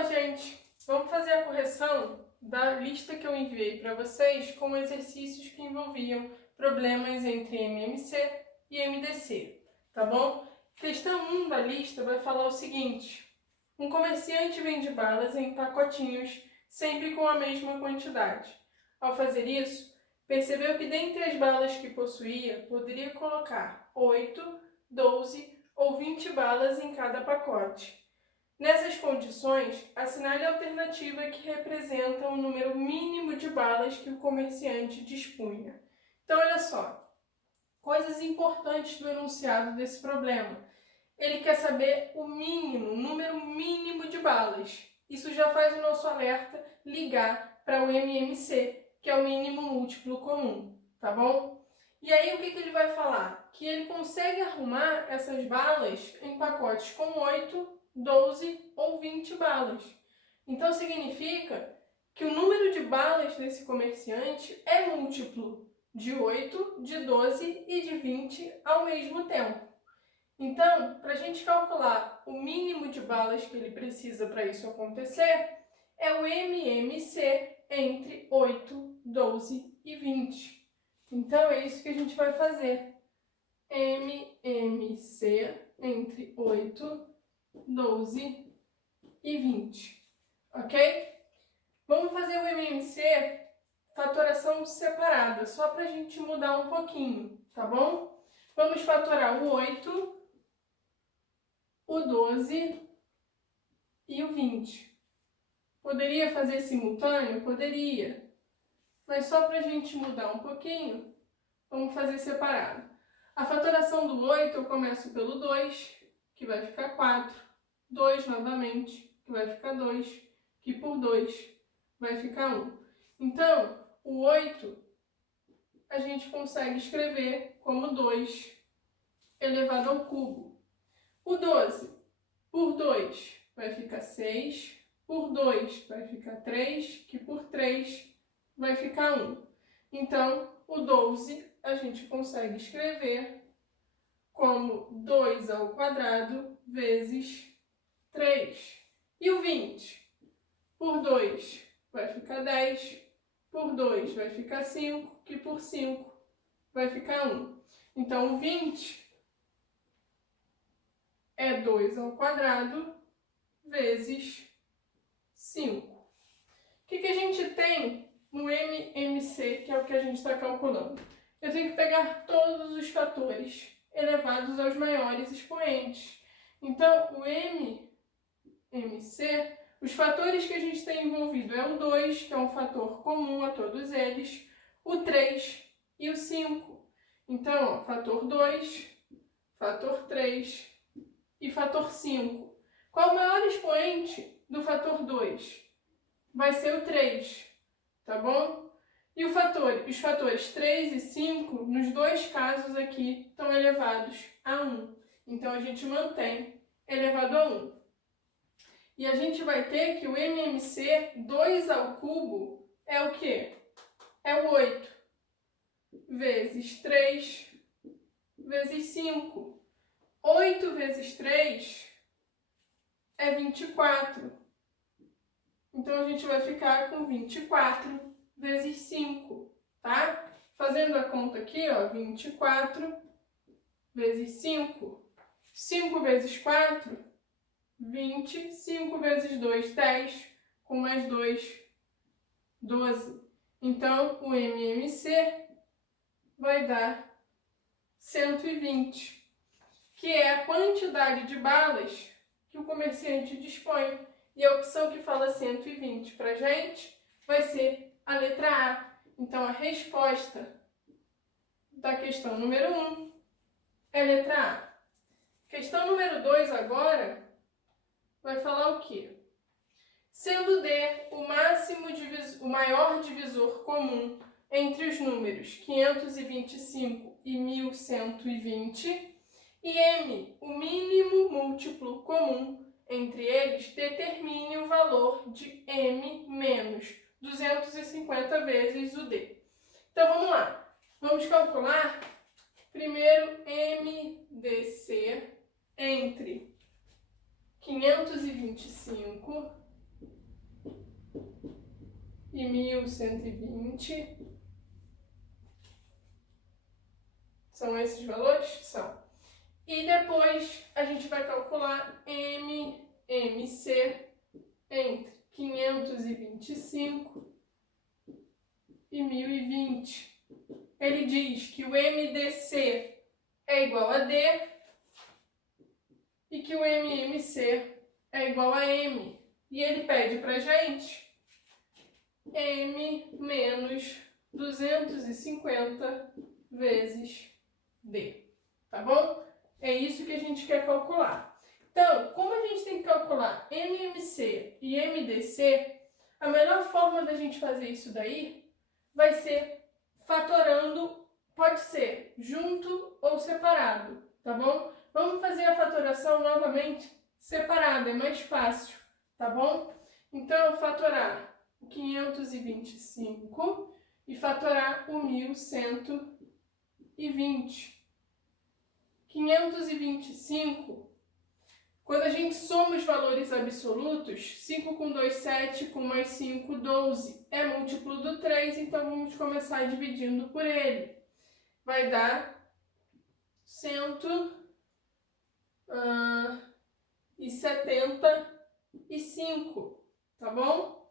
lá, gente. Vamos fazer a correção da lista que eu enviei para vocês com exercícios que envolviam problemas entre MMC e MDC, tá bom? Questão 1 da lista vai falar o seguinte: um comerciante vende balas em pacotinhos, sempre com a mesma quantidade. Ao fazer isso, percebeu que dentre as balas que possuía, poderia colocar 8, 12 ou 20 balas em cada pacote. Nessas condições, assinale a alternativa que representa o número mínimo de balas que o comerciante dispunha. Então, olha só, coisas importantes do enunciado desse problema. Ele quer saber o mínimo, o número mínimo de balas. Isso já faz o nosso alerta ligar para o MMC, que é o mínimo múltiplo comum, tá bom? E aí o que ele vai falar? Que ele consegue arrumar essas balas em pacotes com 8, 12 ou 20 balas. Então significa que o número de balas desse comerciante é múltiplo de 8, de 12 e de 20 ao mesmo tempo. Então, para a gente calcular o mínimo de balas que ele precisa para isso acontecer, é o MMC entre 8, 12 e 20. Então, é isso que a gente vai fazer. MMC entre 8, 12 e 20. Ok? Vamos fazer o MMC fatoração separada, só para a gente mudar um pouquinho, tá bom? Vamos fatorar o 8, o 12 e o 20. Poderia fazer simultâneo? Poderia. Mas só para a gente mudar um pouquinho, vamos fazer separado. A fatoração do 8 eu começo pelo 2, que vai ficar 4. 2 novamente, que vai ficar 2. Que por 2 vai ficar 1. Então, o 8 a gente consegue escrever como 2 elevado ao cubo. O 12 por 2 vai ficar 6. Por 2 vai ficar 3, que por 3 vai ficar 1. Então, o 12 a gente consegue escrever como 2 ao quadrado vezes 3. E o 20? Por 2 vai ficar 10, por 2 vai ficar 5, que por 5 vai ficar 1. Então, o 20 é 2 ao quadrado vezes 5. O que a gente tem no MMC, que é o que a gente está calculando? Eu tenho que pegar todos os fatores elevados aos maiores expoentes. Então, o MMC, os fatores que a gente tem envolvido é o 2, que é um fator comum a todos eles, o 3 e o 5. Então, ó, fator 2, fator 3 e fator 5. Qual o maior expoente do fator 2? Vai ser o 3, tá bom? E os fatores 3 e 5, nos dois casos aqui, estão elevados a 1. Então, a gente mantém elevado a 1. E a gente vai ter que o MMC 2 ao cubo é o quê? É o 8 vezes 3 vezes 5. 8 vezes 3 é 24. Então, a gente vai ficar com 24 vezes 5, tá? Fazendo a conta aqui, ó, 24 vezes 5. 5 vezes 4, 20. 5 vezes 2, 10. Com mais 2, 12. Então, o MMC vai dar 120, que é a quantidade de balas que o comerciante dispõe. E a opção que fala 120 para a gente vai ser a letra A. Então, a resposta da questão número 1 é a letra A. Questão número 2 agora vai falar o quê? Sendo D o maior divisor comum entre os números 525 e 1120 e M o mínimo múltiplo comum entre eles, determine o valor de M menos 250 vezes o D. Então, vamos lá. Vamos calcular primeiro MDC entre 525 e 1.120. São esses valores? São. E depois a gente vai calcular MMC entre 525 e 1.020. Ele diz que o MDC é igual a D e que o MMC é igual a M. E ele pede pra gente M menos 250 vezes D. Tá bom? É isso que a gente quer calcular. Então, como a gente tem que calcular MMC e MDC, a melhor forma da gente fazer isso daí vai ser fatorando, pode ser junto ou separado, tá bom? Vamos fazer a fatoração novamente separada, é mais fácil, tá bom? Então, eu vou fatorar o 525 e fatorar o 1.120. 525, quando a gente soma os valores absolutos, 5 com 2, 7, com mais 5, 12. É múltiplo do 3, então vamos começar dividindo por ele. Vai dar 175, tá bom?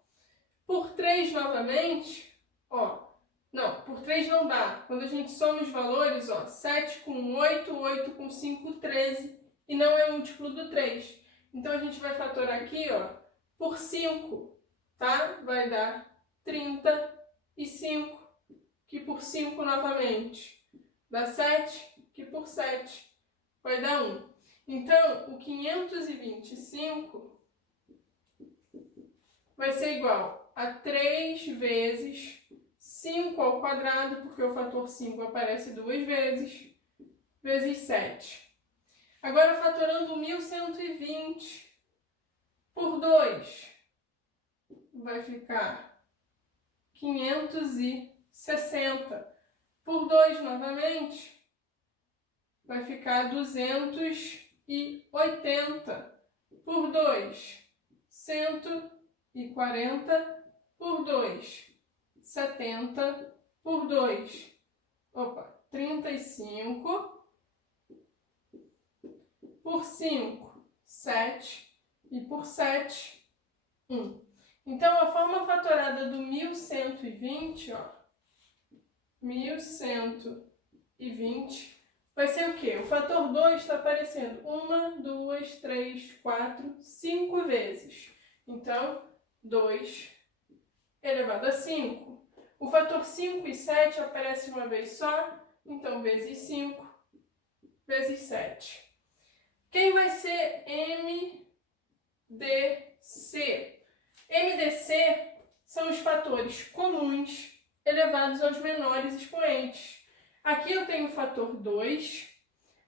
Por 3 novamente, ó. Não, por 3 não dá. Quando a gente soma os valores, ó, 7 com 8, 8 com 5, 13, e não é múltiplo do 3. Então, a gente vai fatorar aqui, ó, por 5, tá? Vai dar 35, que por 5 novamente dá 7, que por 7 vai dar 1. Então, o 525 vai ser igual a 3 vezes 5 ao quadrado, porque o fator 5 aparece 2 vezes, vezes 7. Agora, fatorando 1.120 por 2, vai ficar 560. Por 2 novamente, vai ficar 280. Por 2, 140. Por 2, 70, por 2, 35, por 5, 7, e por 7, 1. Então, a forma fatorada do 1.120, ó, 1.120, vai ser o quê? O fator 2 está aparecendo 1, 2, 3, 4, 5 vezes. Então, 2 elevado a 5. O fator 5 e 7 aparece uma vez só, então vezes 5, vezes 7. Quem vai ser MDC? MDC são os fatores comuns elevados aos menores expoentes. Aqui eu tenho o fator 2,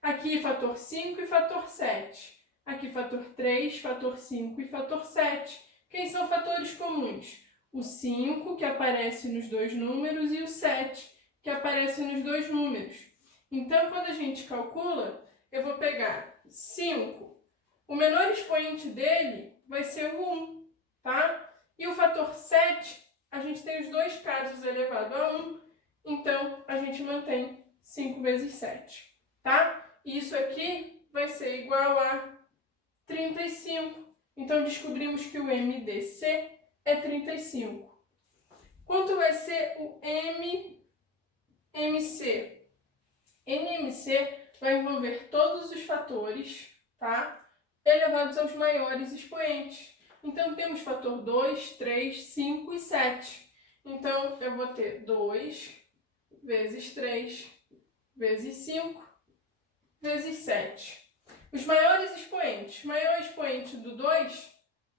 aqui fator 5 e fator 7. Aqui fator 3, fator 5 e fator 7. Quem são fatores comuns? O 5, que aparece nos dois números, e o 7, que aparece nos dois números. Então, quando a gente calcula, eu vou pegar 5. O menor expoente dele vai ser o 1, tá? E o fator 7, a gente tem os dois casos elevado a 1, então a gente mantém 5 vezes 7, tá? E isso aqui vai ser igual a 35. Então, descobrimos que o MDC é 35. Quanto vai ser o MMC? MMC vai envolver todos os fatores, tá? Elevados aos maiores expoentes. Então, temos fator 2, 3, 5 e 7. Então, eu vou ter 2 vezes 3 vezes 5 vezes 7. Os maiores expoentes. O maior expoente do 2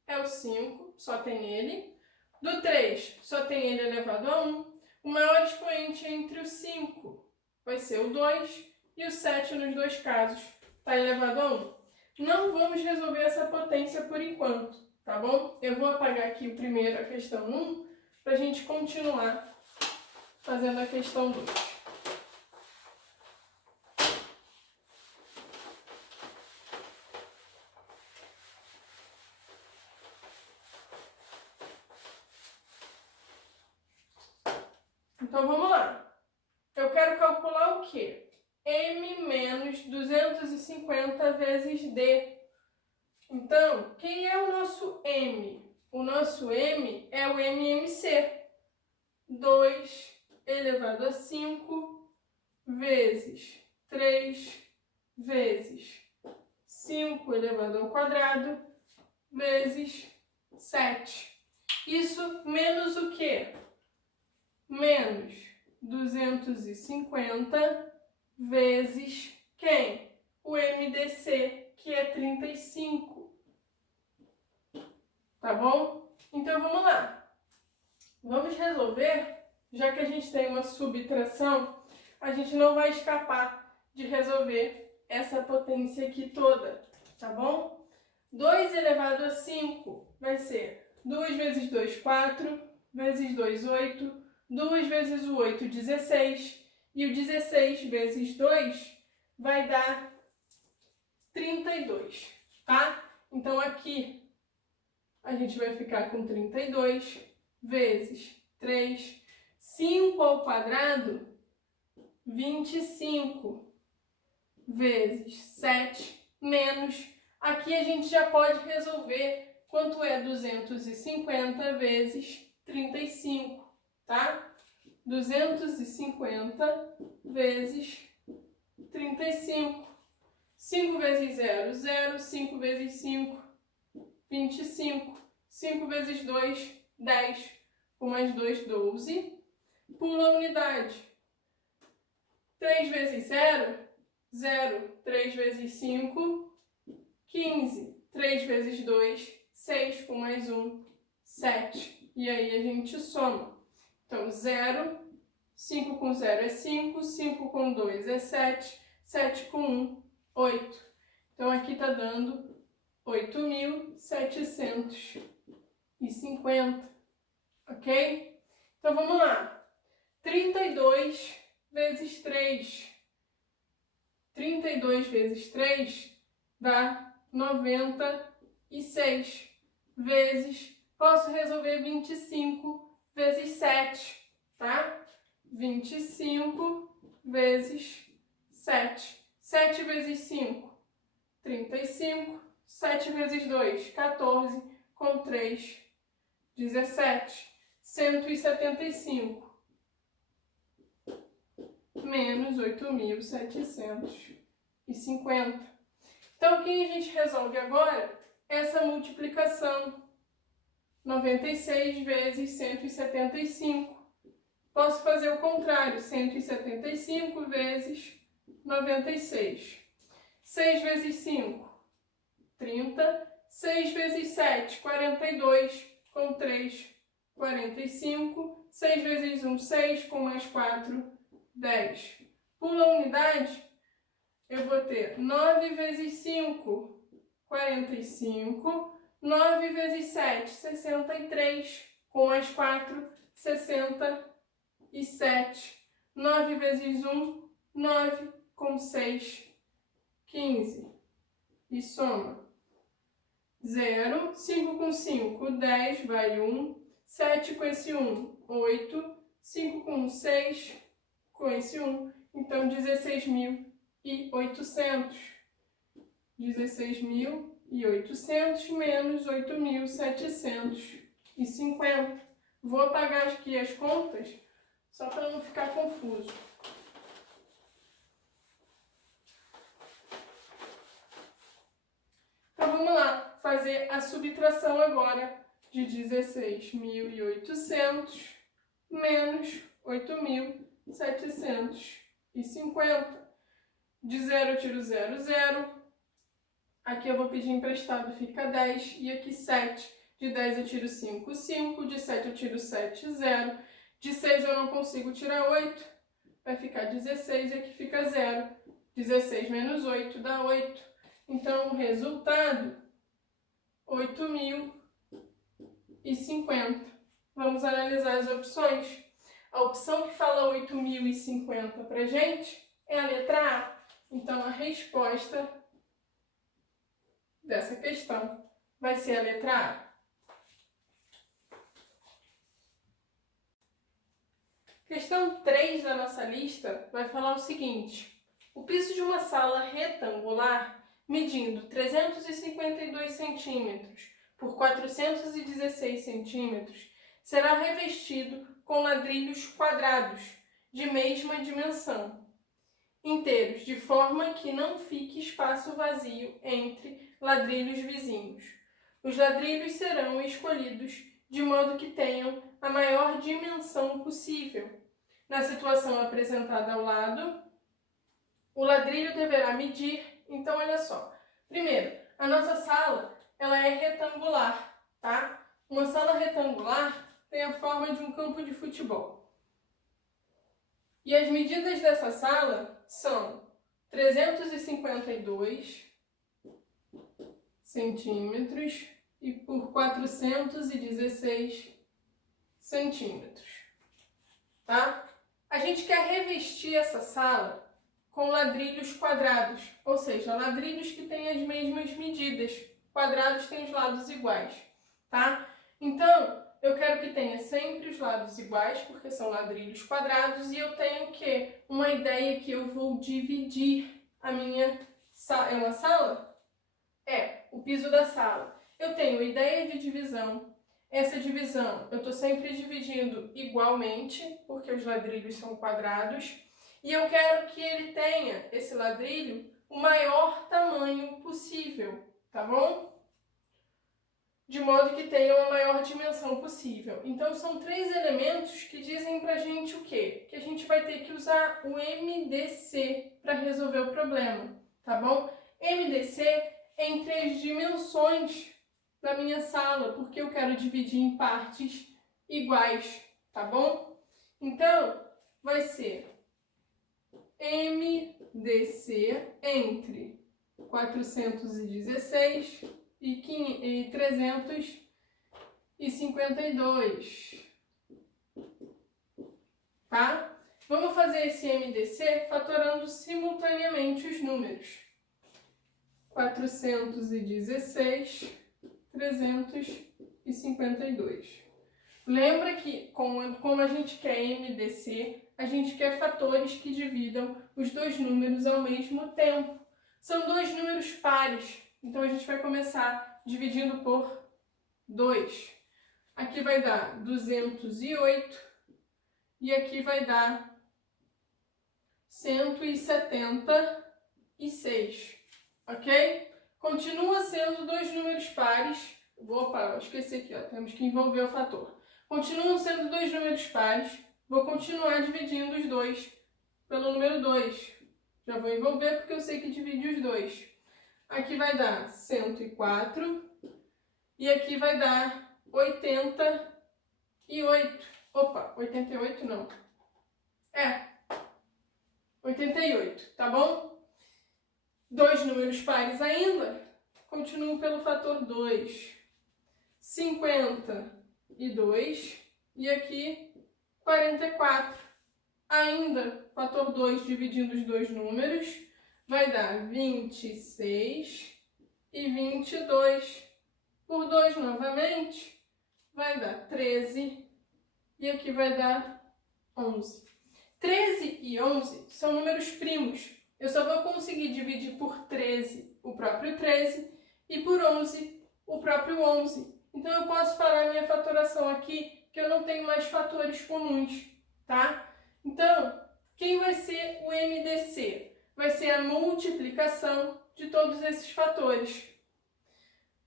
é o 5, só tem ele. Do 3, só tem ele elevado a 1. O maior expoente entre o 5 vai ser o 2 e o 7 nos dois casos está elevado a 1. Não vamos resolver essa potência por enquanto, tá bom? Eu vou apagar aqui o primeiro, a questão 1, para a gente continuar fazendo a questão 2. Então, vamos lá. Eu quero calcular o quê? M menos 250 vezes D. Então, quem é o nosso M? O nosso M é o MMC. 2 elevado a 5 vezes 3 vezes 5 elevado ao quadrado vezes 7. Isso menos o quê? Menos 250 vezes quem? O MDC, que é 35. Tá bom? Então, vamos lá. Vamos resolver, já que a gente tem uma subtração, a gente não vai escapar de resolver essa potência aqui toda, tá bom? 2 elevado a 5 vai ser 2 vezes 2, 4, vezes 2, 8, 2 vezes o 8, 16, e o 16 vezes 2 vai dar 32, tá? Então, aqui a gente vai ficar com 32 vezes 3, 5 ao quadrado, 25, vezes 7, menos, aqui a gente já pode resolver quanto é 250 vezes 35, tá? 250 vezes 35. 5 vezes 0, 0. 5 vezes 5, 25. 5 vezes 2, 10. Com mais 2, 12. Pula a unidade. 3 vezes 0, 0. 3 vezes 5, 15. 3 vezes 2, 6. Com mais 1, 7. E aí a gente soma. Então, 0, 5 com 0 é 5, 5 com 2 é 7, 7 com 1, 8. Então, aqui está dando 8.750, ok? Então, vamos lá. 32 vezes 3. 32 vezes 3 dá 96 vezes, posso resolver 25 vezes 7, tá? 25 vezes 7. 7 vezes 5, 35. 7 vezes 2, 14. Com 3, 17. 175. Menos 8.750. Então, o que a gente resolve agora? Essa multiplicação. 96 vezes 175. Posso fazer o contrário. 175 vezes 96. 6 vezes 5, 30. 6 vezes 7, 42. Com 3, 45. 6 vezes 1, 6. Com mais 4, 10. Pula a unidade, eu vou ter 9 vezes 5, 45. 9 vezes 7, 63. Com mais 4, 67. 9 vezes 1, 9. Com 6, 15. E soma. 0. 5 com 5, 10. Vai 1. 7 com esse 1, 8. 5 com 1, 6. Com esse 1. Então, 16.800. 16.800 menos 8.750. Vou apagar aqui as contas, só para não ficar confuso. Então, vamos lá, fazer a subtração agora de 16.800 menos 8.750. De 0 eu tiro 0, 0. Aqui eu vou pedir emprestado, fica 10. E aqui 7. De 10 eu tiro 5, 5. De 7 eu tiro 7, 0. De 6 eu não consigo tirar 8. Vai ficar 16 e aqui fica 0. 16 menos 8 dá 8. Então, o resultado, 8.050. Vamos analisar as opções. A opção que fala 8.050 pra gente é a letra A. Então, a resposta dessa questão vai ser a letra A. Questão 3 da nossa lista vai falar o seguinte: o piso de uma sala retangular medindo 352 centímetros por 416 centímetros será revestido com ladrilhos quadrados de mesma dimensão, inteiros, de forma que não fique espaço vazio entre ladrilhos vizinhos. Os ladrilhos serão escolhidos de modo que tenham a maior dimensão possível. Na situação apresentada ao lado, o ladrilho deverá medir. Então, olha só. Primeiro, a nossa sala ela é retangular, tá? Uma sala retangular tem a forma de um campo de futebol. E as medidas dessa sala são 352 centímetros e por 416 centímetros, tá? A gente quer revestir essa sala com ladrilhos quadrados, ou seja, ladrilhos que têm as mesmas medidas. Quadrados têm os lados iguais, tá? Então, eu quero que tenha sempre os lados iguais, porque são ladrilhos quadrados, e eu tenho que uma ideia que eu vou dividir a minha sala. É uma sala? É, o piso da sala. Eu tenho ideia de divisão. Essa divisão eu estou sempre dividindo igualmente, porque os ladrilhos são quadrados. E eu quero que ele tenha, esse ladrilho, o maior tamanho possível, tá bom? De modo que tenha a maior dimensão possível. Então, são 3 elementos que dizem pra gente o quê? Que a gente vai ter que usar o MDC para resolver o problema, tá bom? MDC entre as dimensões da minha sala, porque eu quero dividir em partes iguais, tá bom? Então, vai ser MDC entre 416 e 352, tá? Vamos fazer esse MDC fatorando simultaneamente os números. 416, 352. Lembra que, como a gente quer MDC, a gente quer fatores que dividam os dois números ao mesmo tempo. São dois números pares, então a gente vai começar dividindo por 2. Aqui vai dar 208 e aqui vai dar 176, ok? Continua sendo dois números pares. Opa, esqueci aqui, ó, temos que envolver o fator. Continuam sendo dois números pares. Vou continuar dividindo os dois pelo número 2. Já vou envolver porque eu sei que divide os dois. Aqui vai dar 104 e aqui vai dar 88. Opa, 88 não. 88, tá bom? Dois números pares ainda. Continuo pelo fator 2. 52 e aqui 44. Ainda, fator 2 dividindo os dois números, vai dar 26 e 22. Por 2 novamente, vai dar 13 e aqui vai dar 11. 13 e 11 são números primos. Eu só vou conseguir dividir por 13 o próprio 13 e por 11 o próprio 11. Então, eu posso parar a minha fatoração aqui, que eu não tenho mais fatores comuns, tá? Então, quem vai ser o MDC? Vai ser a multiplicação de todos esses fatores.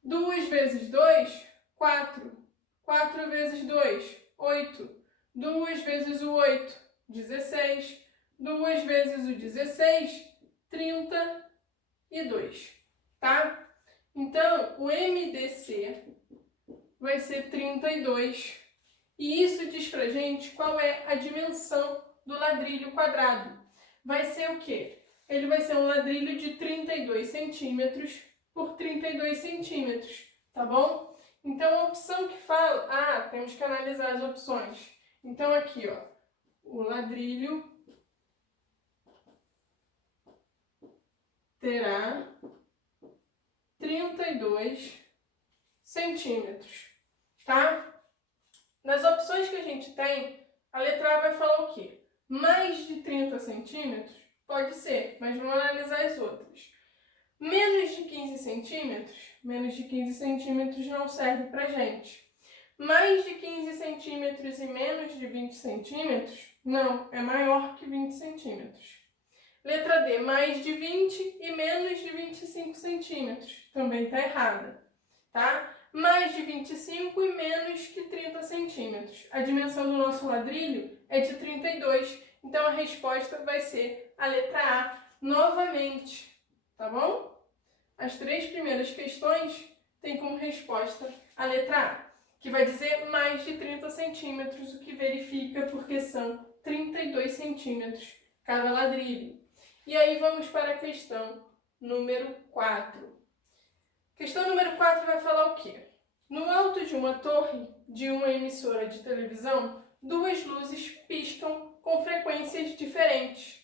2 vezes 2, 4. 4 vezes 2, 8. 2 vezes o 8, 16. 2 vezes o 16, 32, tá? Então, o MDC vai ser 32. E isso diz pra gente qual é a dimensão do ladrilho quadrado. Vai ser o quê? Ele vai ser um ladrilho de 32 centímetros por 32 centímetros, tá bom? Então, a opção que fala... temos que analisar as opções. Então, aqui, ó, o ladrilho terá 32 centímetros, tá? Nas opções que a gente tem, A letra A vai falar o quê? Mais de 30 centímetros? Pode ser, mas vamos analisar as outras. Menos de 15 centímetros? Menos de 15 centímetros não serve pra gente. Mais de 15 centímetros e menos de 20 centímetros? Não, é maior que 20 centímetros. Letra D, mais de 20 e menos de 25 centímetros. Também está errada, tá? Mais de 25 e menos que 30 centímetros. A dimensão do nosso ladrilho é de 32, então a resposta vai ser a letra A novamente, tá bom? As três primeiras questões têm como resposta a letra A, que vai dizer mais de 30 centímetros, o que verifica porque são 32 centímetros cada ladrilho. E aí vamos para a questão número 4. Questão número 4 vai falar o quê? No alto de uma torre de uma emissora de televisão, duas luzes piscam com frequências diferentes.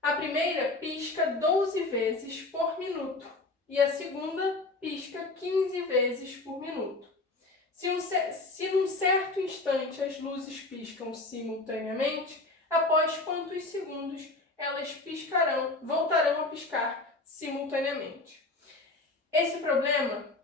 A primeira pisca 12 vezes por minuto e a segunda pisca 15 vezes por minuto. Se num certo instante as luzes piscam simultaneamente, após quantos segundos elas voltarão a piscar simultaneamente? Esse problema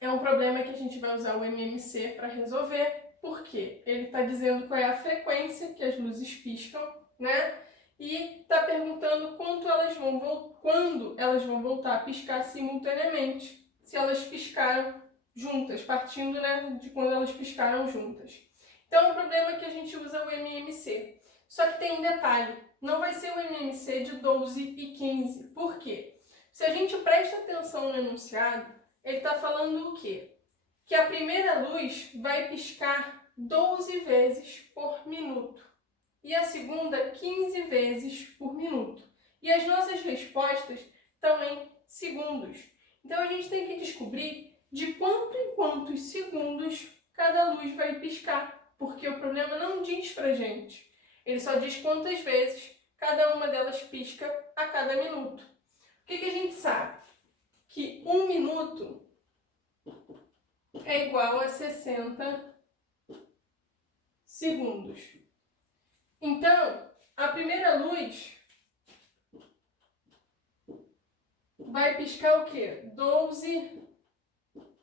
é um problema que a gente vai usar o MMC para resolver, porque ele está dizendo qual é a frequência que as luzes piscam, né? E está perguntando quando elas vão voltar a piscar simultaneamente, se elas piscaram juntas, partindo, né, de quando elas piscaram juntas. Então é um problema que a gente usa o MMC. Só que tem um detalhe, não vai ser o MMC de 12 e 15. Por quê? Se a gente presta atenção no enunciado, ele está falando o quê? Que a primeira luz vai piscar 12 vezes por minuto e a segunda 15 vezes por minuto. E as nossas respostas estão em segundos. Então a gente tem que descobrir de quanto em quantos segundos cada luz vai piscar, porque o problema não diz pra gente. Ele só diz quantas vezes cada uma delas pisca a cada minuto. O que a gente sabe? Que 1 minuto é igual a 60 segundos. Então, a primeira luz vai piscar o quê? 12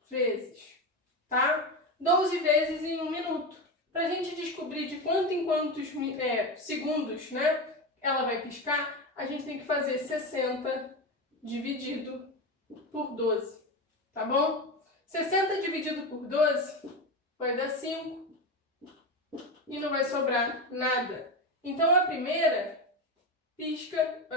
vezes, tá? 12 vezes em 1 minuto. Para a gente descobrir de quanto em quantos segundos, né, ela vai piscar, a gente tem que fazer 60 dividido por 12, tá bom? 60 dividido por 12 vai dar 5 e não vai sobrar nada. Então a primeira pisca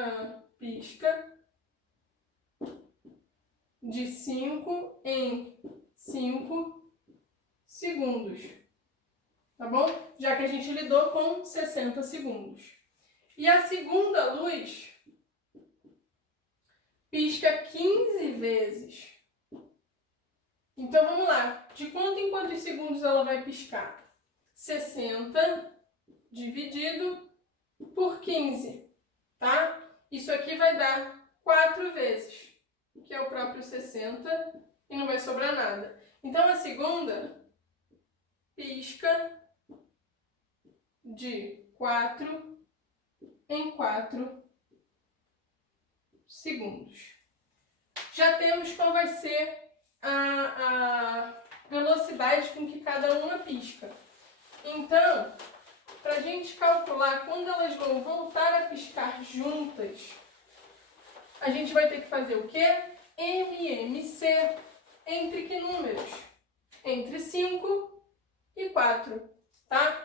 de 5 em 5 segundos, tá bom? Já que a gente lidou com 60 segundos. E a segunda luz pisca 15 vezes. Então vamos lá, de quanto em quantos segundos ela vai piscar? 60 dividido por 15, tá? Isso aqui vai dar 4 vezes, que é o próprio 60, e não vai sobrar nada. Então a segunda pisca de 4 em 4 segundos. Já temos qual vai ser a velocidade com que cada uma pisca. Então, para a gente calcular quando elas vão voltar a piscar juntas, a gente vai ter que fazer o quê? MMC. Entre que números? Entre 5 e 4, tá?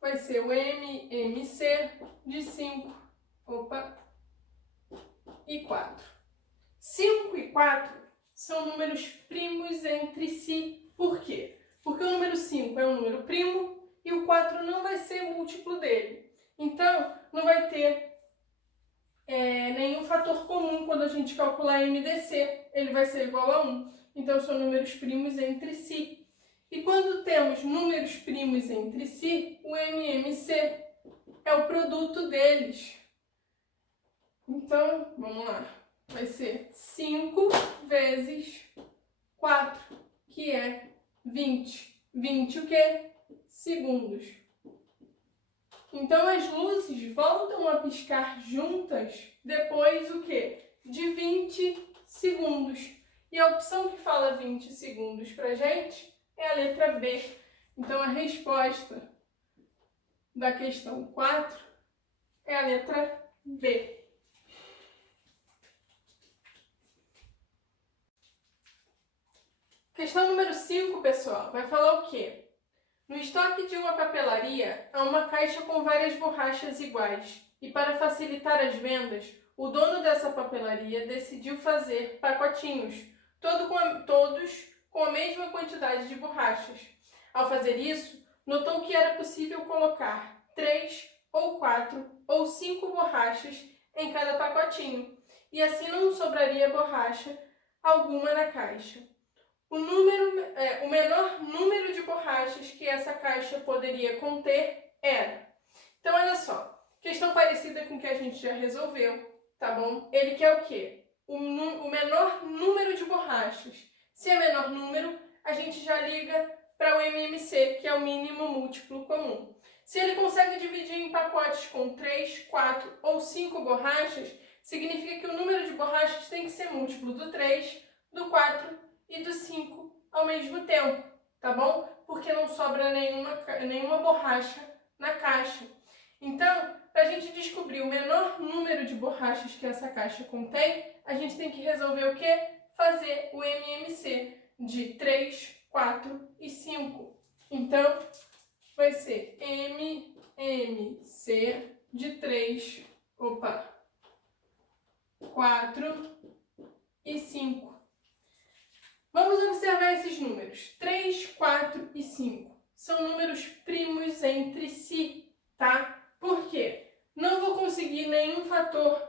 Vai ser o MMC de 5 e 4. 5 e 4 são números primos entre si. Por quê? Porque o número 5 é um número primo e o 4 não vai ser múltiplo dele. Então, não vai ter nenhum fator comum quando a gente calcular MDC. Ele vai ser igual a 1. Então, são números primos entre si. E quando temos números primos entre si, o MMC é o produto deles. Então, vamos lá. Vai ser 5 vezes 4, que é 20. 20 o quê? Segundos. Então as luzes voltam a piscar juntas depois o quê? De 20 segundos. E a opção que fala 20 segundos pra gente é a letra B. Então a resposta da questão 4 é a letra B. Questão número 5, pessoal, vai falar o quê? No estoque de uma papelaria, há uma caixa com várias borrachas iguais. E para facilitar as vendas, o dono dessa papelaria decidiu fazer pacotinhos, todos com a mesma quantidade de borrachas. Ao fazer isso, notou que era possível colocar 3 ou 4 ou 5 borrachas em cada pacotinho, e assim não sobraria borracha alguma na caixa. O menor número de borrachas que essa caixa poderia conter era. Então, olha só, questão parecida com o que a gente já resolveu, tá bom? Ele quer o quê? O menor número de borrachas. Se é menor número, a gente já liga para o MMC, que é o mínimo múltiplo comum. Se ele consegue dividir em pacotes com 3, 4 ou 5 borrachas, significa que o número de borrachas tem que ser múltiplo do 3, do 4 e do 5 ao mesmo tempo, tá bom? Porque não sobra nenhuma borracha na caixa. Então, para a gente descobrir o menor número de borrachas que essa caixa contém, a gente tem que resolver o quê? Fazer o MMC de 3, 4 e 5. Então, vai ser MMC de 3, 4 e 5. Vamos observar esses números. 3, 4 e 5 são números primos entre si, tá? Por quê? Não vou conseguir nenhum fator,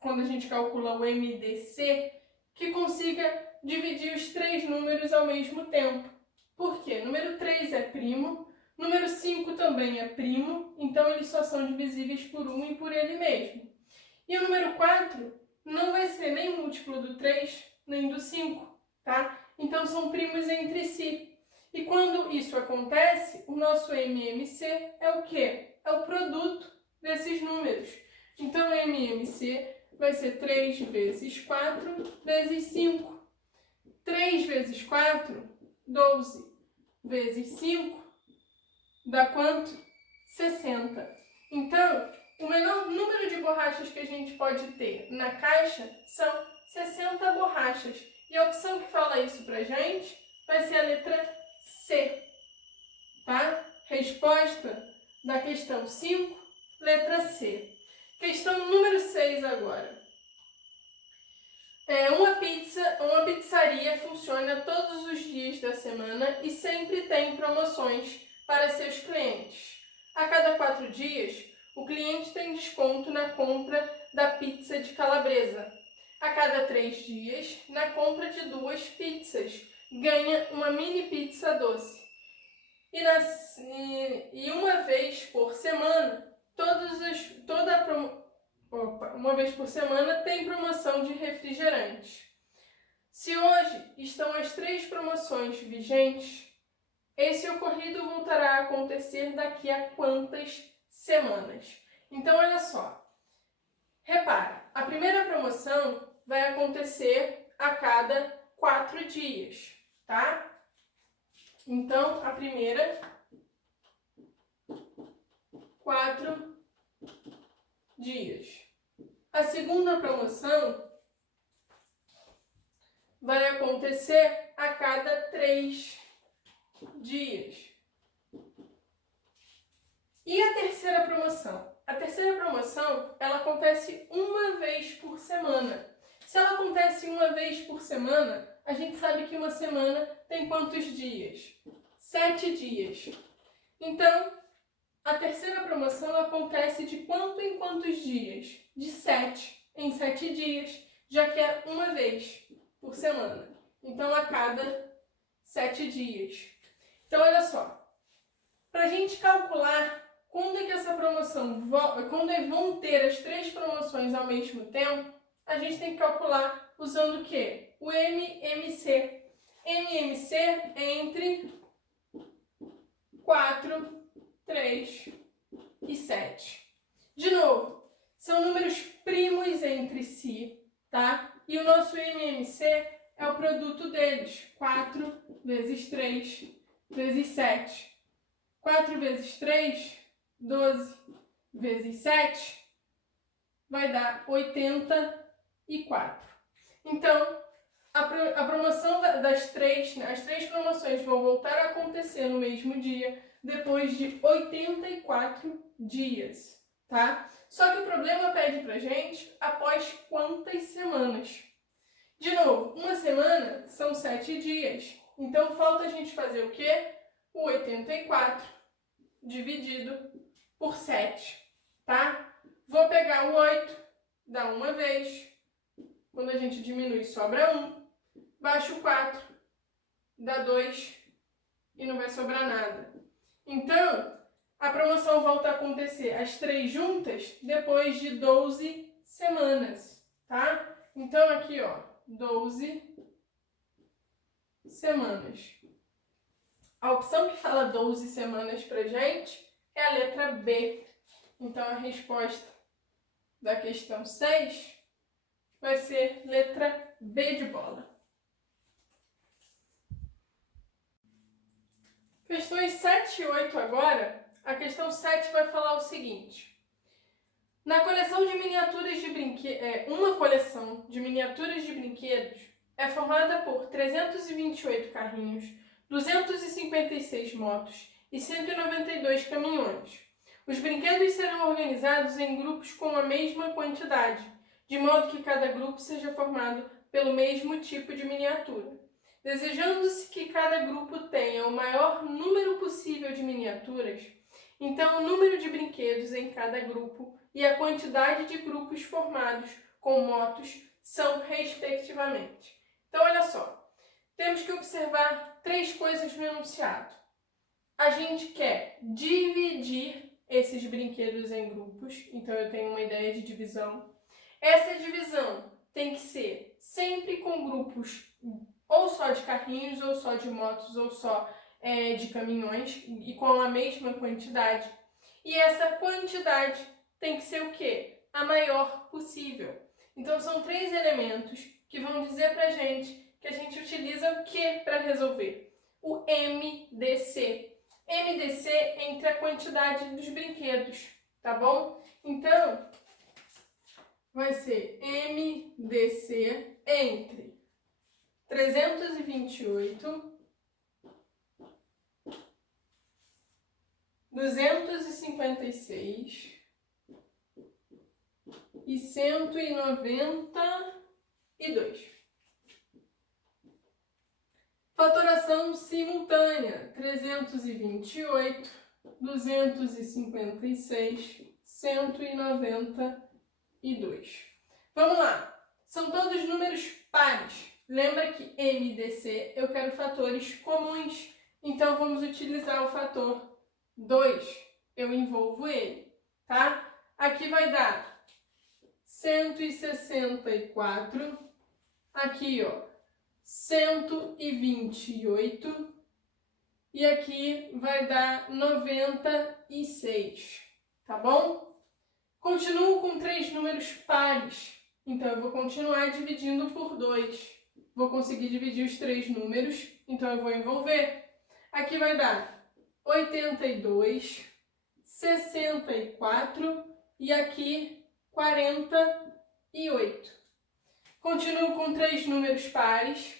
quando a gente calcula o MDC, que consiga dividir os 3 números ao mesmo tempo. Por quê? Número 3 é primo, número 5 também é primo, então eles só são divisíveis por 1 e por ele mesmo. E o número 4 não vai ser nem múltiplo do 3, nem do 5. Tá? Então, são primos entre si. E quando isso acontece, o nosso MMC é o quê? É o produto desses números. Então, MMC vai ser 3 vezes 4 vezes 5. 3 vezes 4, 12. Vezes 5, dá quanto? 60. Então, o menor número de borrachas que a gente pode ter na caixa são 60 borrachas. E a opção que fala isso pra gente vai ser a letra C, tá? Resposta da questão 5, letra C. Questão número 6 agora. Uma pizzaria funciona todos os dias da semana e sempre tem promoções para seus clientes. A cada 4 dias, o cliente tem desconto na compra da pizza de calabresa. A cada 3 dias, na compra de 2 pizzas, ganha uma mini pizza doce. E uma vez por semana, uma vez por semana tem promoção de refrigerantes. Se hoje estão as 3 promoções vigentes, esse ocorrido voltará a acontecer daqui a quantas semanas? Então, olha só. Repara, a primeira promoção vai acontecer a cada 4 dias, tá? Então, a primeira, 4 dias. A segunda promoção vai acontecer a cada 3 dias. E a terceira promoção? A terceira promoção, ela acontece uma vez por semana. Se ela acontece uma vez por semana, a gente sabe que uma semana tem quantos dias? 7 dias. Então, a terceira promoção acontece de quanto em quantos dias? De 7 em 7 dias, já que é uma vez por semana. Então, a cada 7 dias. Então, olha só. Para a gente calcular quando é que essa promoção, quando vão ter as 3 promoções ao mesmo tempo, a gente tem que calcular usando o quê? O MMC. MMC é entre 4, 3 e 7. De novo, são números primos entre si, tá? E o nosso MMC é o produto deles. 4 vezes 3 vezes 7. 4 vezes 3, 12 vezes 7, vai dar 84. Então, a promoção das três, né, as 3 promoções vão voltar a acontecer no mesmo dia, depois de 84 dias, tá? Só que o problema pede pra gente após quantas semanas? De novo, uma semana são 7 dias. Então, falta a gente fazer o quê? O 84 dividido por 7, tá? Vou pegar o 8, dá uma vez. Quando a gente diminui, sobra 1. Baixo o 4, dá 2 e não vai sobrar nada. Então, a promoção volta a acontecer as 3 juntas depois de 12 semanas, tá? Então, aqui, ó, 12 semanas. A opção que fala 12 semanas pra gente é a letra B. Então, a resposta da questão 6 vai ser letra B de bola. Questões 7 e 8 agora, a questão 7 vai falar o seguinte. Na coleção de miniaturas de brinquedos, uma coleção de miniaturas de brinquedos é formada por 328 carrinhos, 256 motos e 192 caminhões. Os brinquedos serão organizados em grupos com a mesma quantidade, de modo que cada grupo seja formado pelo mesmo tipo de miniatura. Desejando-se que cada grupo tenha o maior número possível de miniaturas, então o número de brinquedos em cada grupo e a quantidade de grupos formados com motos são respectivamente. Então, olha só, temos que observar 3 coisas no enunciado. A gente quer dividir esses brinquedos em grupos, então eu tenho uma ideia de divisão. Essa divisão tem que ser sempre com grupos ou só de carrinhos, ou só de motos, ou só de caminhões, e com a mesma quantidade. E essa quantidade tem que ser o quê? A maior possível. Então, são 3 elementos que vão dizer pra gente que a gente utiliza o que para resolver? O MDC. MDC entre a quantidade dos brinquedos, tá bom? Então, vai ser MDC entre 328, 256 e 192. Fatoração simultânea: 328, 256, 192. Vamos lá. São todos números pares. Lembra que MDC eu quero fatores comuns. Então, vamos utilizar o fator 2. Eu envolvo ele, tá? Aqui vai dar 164. Aqui, ó, 128. E aqui vai dar 96, tá bom? Continuo com 3 números pares. Então, eu vou continuar dividindo por 2. Vou conseguir dividir os 3 números, então eu vou envolver. Aqui vai dar 82, 64 e aqui 48. Continuo com 3 números pares.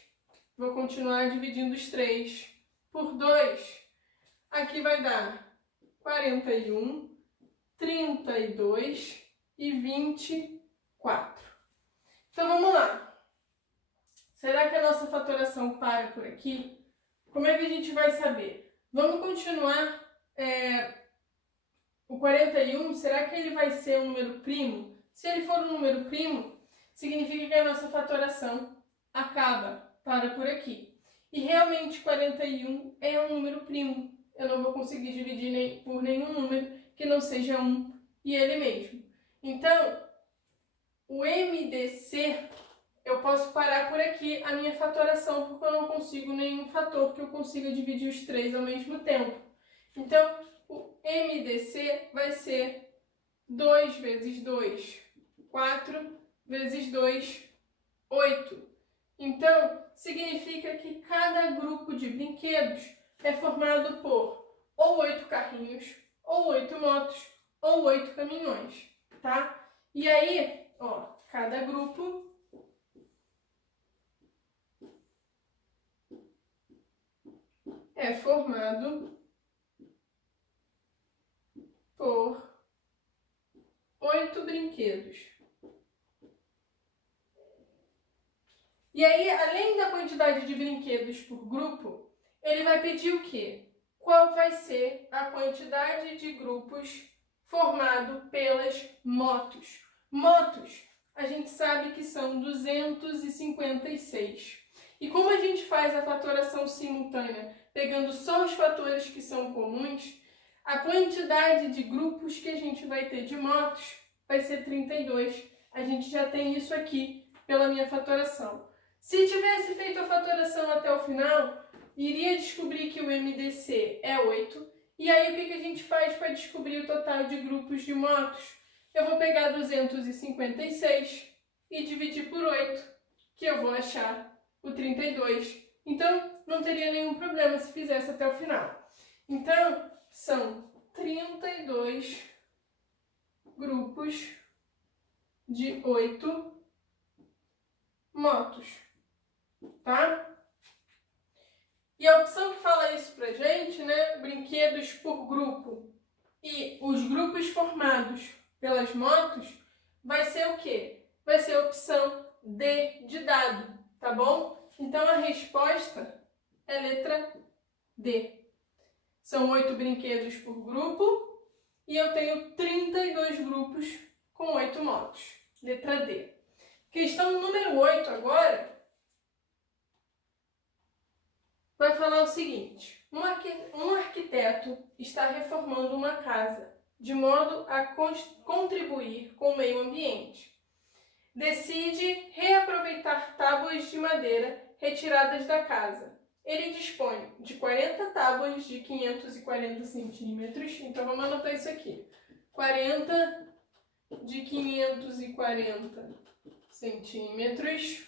Vou continuar dividindo os 3 por 2. Aqui vai dar 41, 32 e 24. Então, vamos lá. Será que a nossa fatoração para por aqui? Como é que a gente vai saber? Vamos continuar. O 41, será que ele vai ser um número primo? Se ele for um número primo, significa que a nossa fatoração acaba, para por aqui. E realmente 41 é um número primo. Eu não vou conseguir dividir por nenhum número que não seja 1 e ele mesmo. Então, o MDC, eu posso parar por aqui a minha fatoração, porque eu não consigo nenhum fator que eu consiga dividir os 3 ao mesmo tempo. Então, o MDC vai ser 2 vezes 2, 4 vezes 2, 8. Então, significa que cada grupo de brinquedos é formado por ou 8 carrinhos, ou 8 motos, ou 8 caminhões, tá? E aí, ó, cada grupo é formado por 8 brinquedos. E aí, além da quantidade de brinquedos por grupo, ele vai pedir o quê? Qual vai ser a quantidade de grupos formado pelas motos? Motos, a gente sabe que são 256. E como a gente faz a fatoração simultânea, pegando só os fatores que são comuns, a quantidade de grupos que a gente vai ter de motos vai ser 32. A gente já tem isso aqui pela minha fatoração. Se tivesse feito a fatoração até o final, iria descobrir que o MDC é 8. E aí o que a gente faz para descobrir o total de grupos de motos? Eu vou pegar 256 e dividir por 8, que eu vou achar o 32. Então, não teria nenhum problema se fizesse até o final. Então, são 32 grupos de 8 motos, tá? E a opção que fala isso pra gente, né, brinquedos por grupo e os grupos formados pelas motos, vai ser o quê? Vai ser a opção D de dado, tá bom? Então a resposta é letra D. São 8 brinquedos por grupo e eu tenho 32 grupos com 8 motos. Letra D. Questão número 8 agora vai falar o seguinte: um arquiteto está reformando uma casa de modo a contribuir com o meio ambiente. Decide reaproveitar tábuas de madeira retiradas da casa. Ele dispõe de 40 tábuas de 540 centímetros. Então, vamos anotar isso aqui. 40 de 540 centímetros.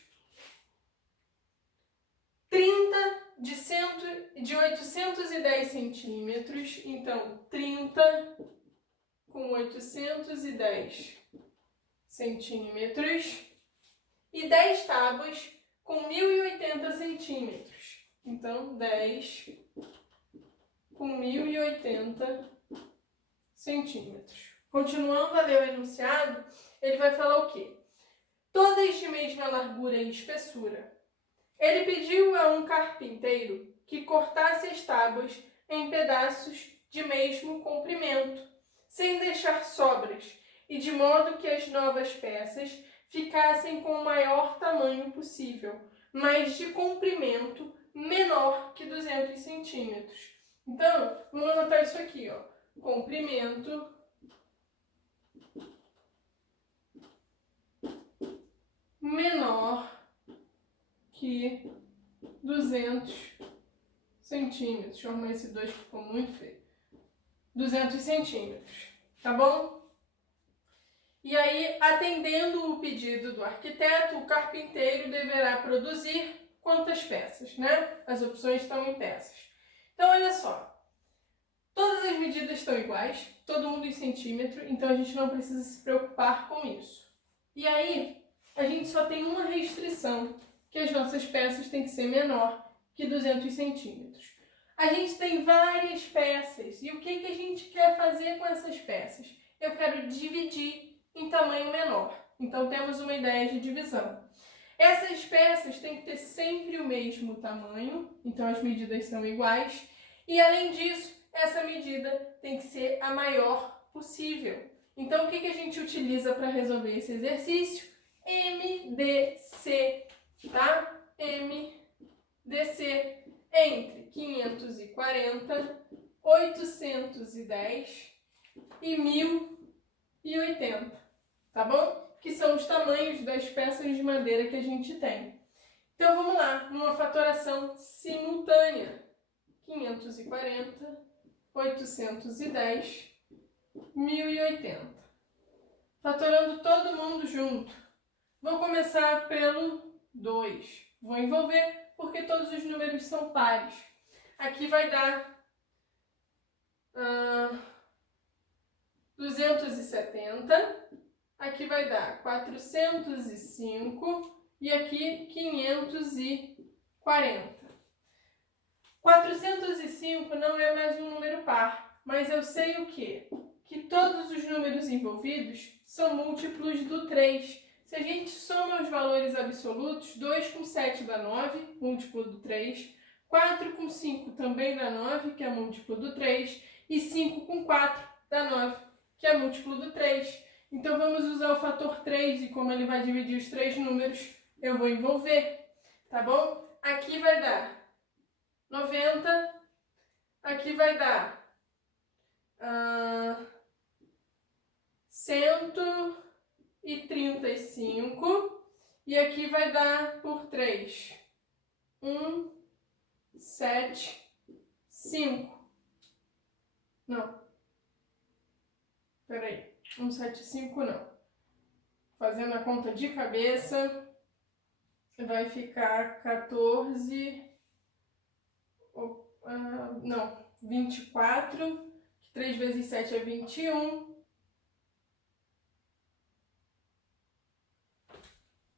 30 de 810 centímetros. Então, 30 com 810 centímetros. E 10 tábuas com 1080 centímetros. Então, 10 com 1080 centímetros. Continuando a ler o enunciado, ele vai falar o quê? Todas de mesma largura e espessura. Ele pediu a um carpinteiro que cortasse as tábuas em pedaços de mesmo comprimento, sem deixar sobras, e de modo que as novas peças ficassem com o maior tamanho possível, mas de comprimento menor que 200 centímetros. Então, vamos anotar isso aqui, ó. Comprimento menor que 200 centímetros. Deixa eu arrumar esse 2 que ficou muito feio. 200 centímetros, tá bom? E aí, atendendo o pedido do arquiteto, o carpinteiro deverá produzir quantas peças, né? As opções estão em peças. Então, olha só. Todas as medidas estão iguais, todo mundo em centímetro, então a gente não precisa se preocupar com isso. E aí, a gente só tem uma restrição, que as nossas peças têm que ser menor que 200 centímetros. A gente tem várias peças, e o que a gente quer fazer com essas peças? Eu quero dividir em tamanho menor. Então, temos uma ideia de divisão. Essas peças têm que ter sempre o mesmo tamanho, então as medidas são iguais. E, além disso, essa medida tem que ser a maior possível. Então, o que a gente utiliza para resolver esse exercício? MDC, tá? MDC entre 540, 810 e 1080, tá bom? Que são os tamanhos das peças de madeira que a gente tem. Então, vamos lá, numa fatoração simultânea. 540 810, 1080. Fatorando todo mundo junto. Vou começar pelo 2. Vou envolver porque todos os números são pares. Aqui vai dar 270. Aqui vai dar 405 e aqui 540. 405 não é mais um número par, mas eu sei o quê? Que todos os números envolvidos são múltiplos do 3. Se a gente soma os valores absolutos, 2 com 7 dá 9, múltiplo do 3. 4 com 5 também dá 9, que é múltiplo do 3. E 5 com 4 dá 9, que é múltiplo do 3. Então vamos usar o fator 3 e como ele vai dividir os três números, eu vou envolver, tá bom? Aqui vai dar 90, aqui vai dar 135 e aqui vai dar por 3. 1, 7, 5. Não. Peraí. 175 não. Fazendo a conta de cabeça, vai ficar 14, não, 24, 3 vezes 7 é 21.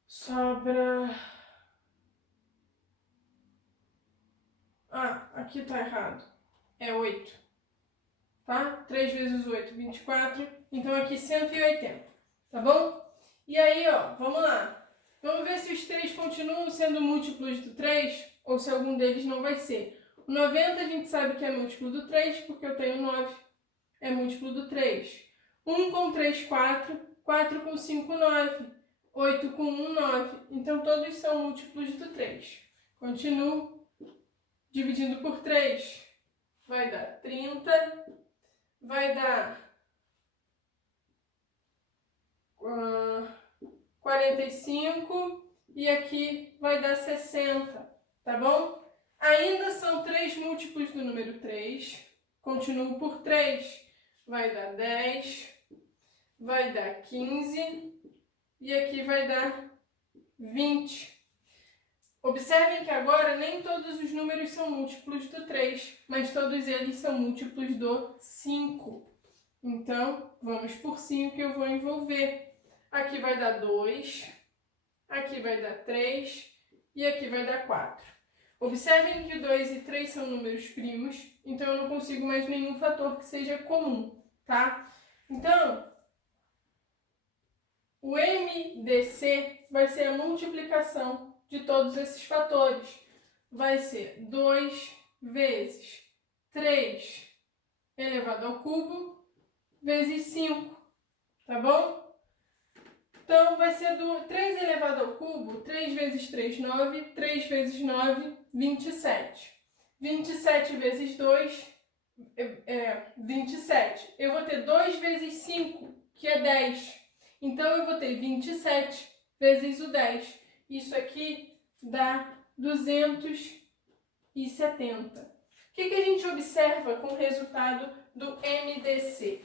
Sobra... aqui tá errado. É 8. Tá? 3 vezes 8, 24. Então aqui 180. Tá bom? E aí, ó, vamos lá. Vamos ver se os 3 continuam sendo múltiplos do 3 ou se algum deles não vai ser. O 90 a gente sabe que é múltiplo do 3 porque eu tenho 9. É múltiplo do 3. 1 com 3, 4. 4 com 5, 9. 8 com 1, 9. Então todos são múltiplos do 3. Continuo dividindo por 3. Vai dar 30. Vai dar 45 e aqui vai dar 60, tá bom? Ainda são 3 múltiplos do número 3. Continuo por 3. Vai dar 10, vai dar 15 e aqui vai dar 20. Observem que agora nem todos os números são múltiplos do 3, mas todos eles são múltiplos do 5. Então, vamos por 5 que eu vou envolver. Aqui vai dar 2, aqui vai dar 3 e aqui vai dar 4. Observem que 2 e 3 são números primos, então eu não consigo mais nenhum fator que seja comum, tá? Então, o MDC vai ser a multiplicação de todos esses fatores. Vai ser 2 vezes 3 elevado ao cubo vezes 5, tá bom? Então, vai ser 3 elevado ao cubo, 3 vezes 3, 9, 3 vezes 9, 27. 27 vezes 2 é 27. Eu vou ter 2 vezes 5, que é 10. Então, eu vou ter 27 vezes o 10. Isso aqui dá 270. O que a gente observa com o resultado do MDC?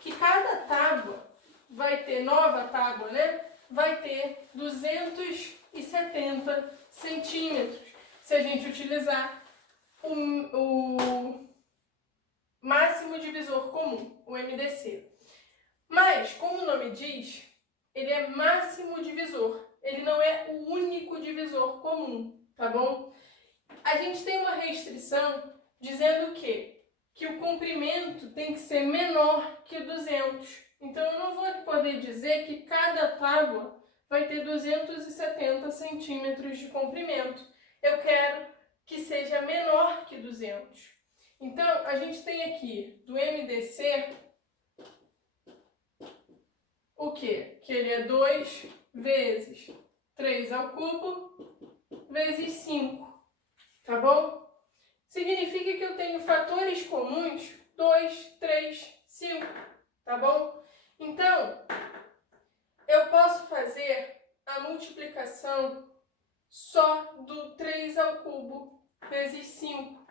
Que cada tábua vai ter, nova tábua, né? Vai ter 270 centímetros. Se a gente utilizar o máximo divisor comum, o MDC. Mas, como o nome diz, ele é máximo divisor. Ele não é o único divisor comum, tá bom? A gente tem uma restrição dizendo que o comprimento tem que ser menor que 200. Então, eu não vou poder dizer que cada tábua vai ter 270 centímetros de comprimento. Eu quero que seja menor que 200. Então, a gente tem aqui do MDC o quê? Que ele é 2 vezes 3 ao cubo vezes 5, tá bom? Significa que eu tenho fatores comuns 2, 3, 5, tá bom? Então, eu posso fazer a multiplicação só do 3 ao cubo vezes 5.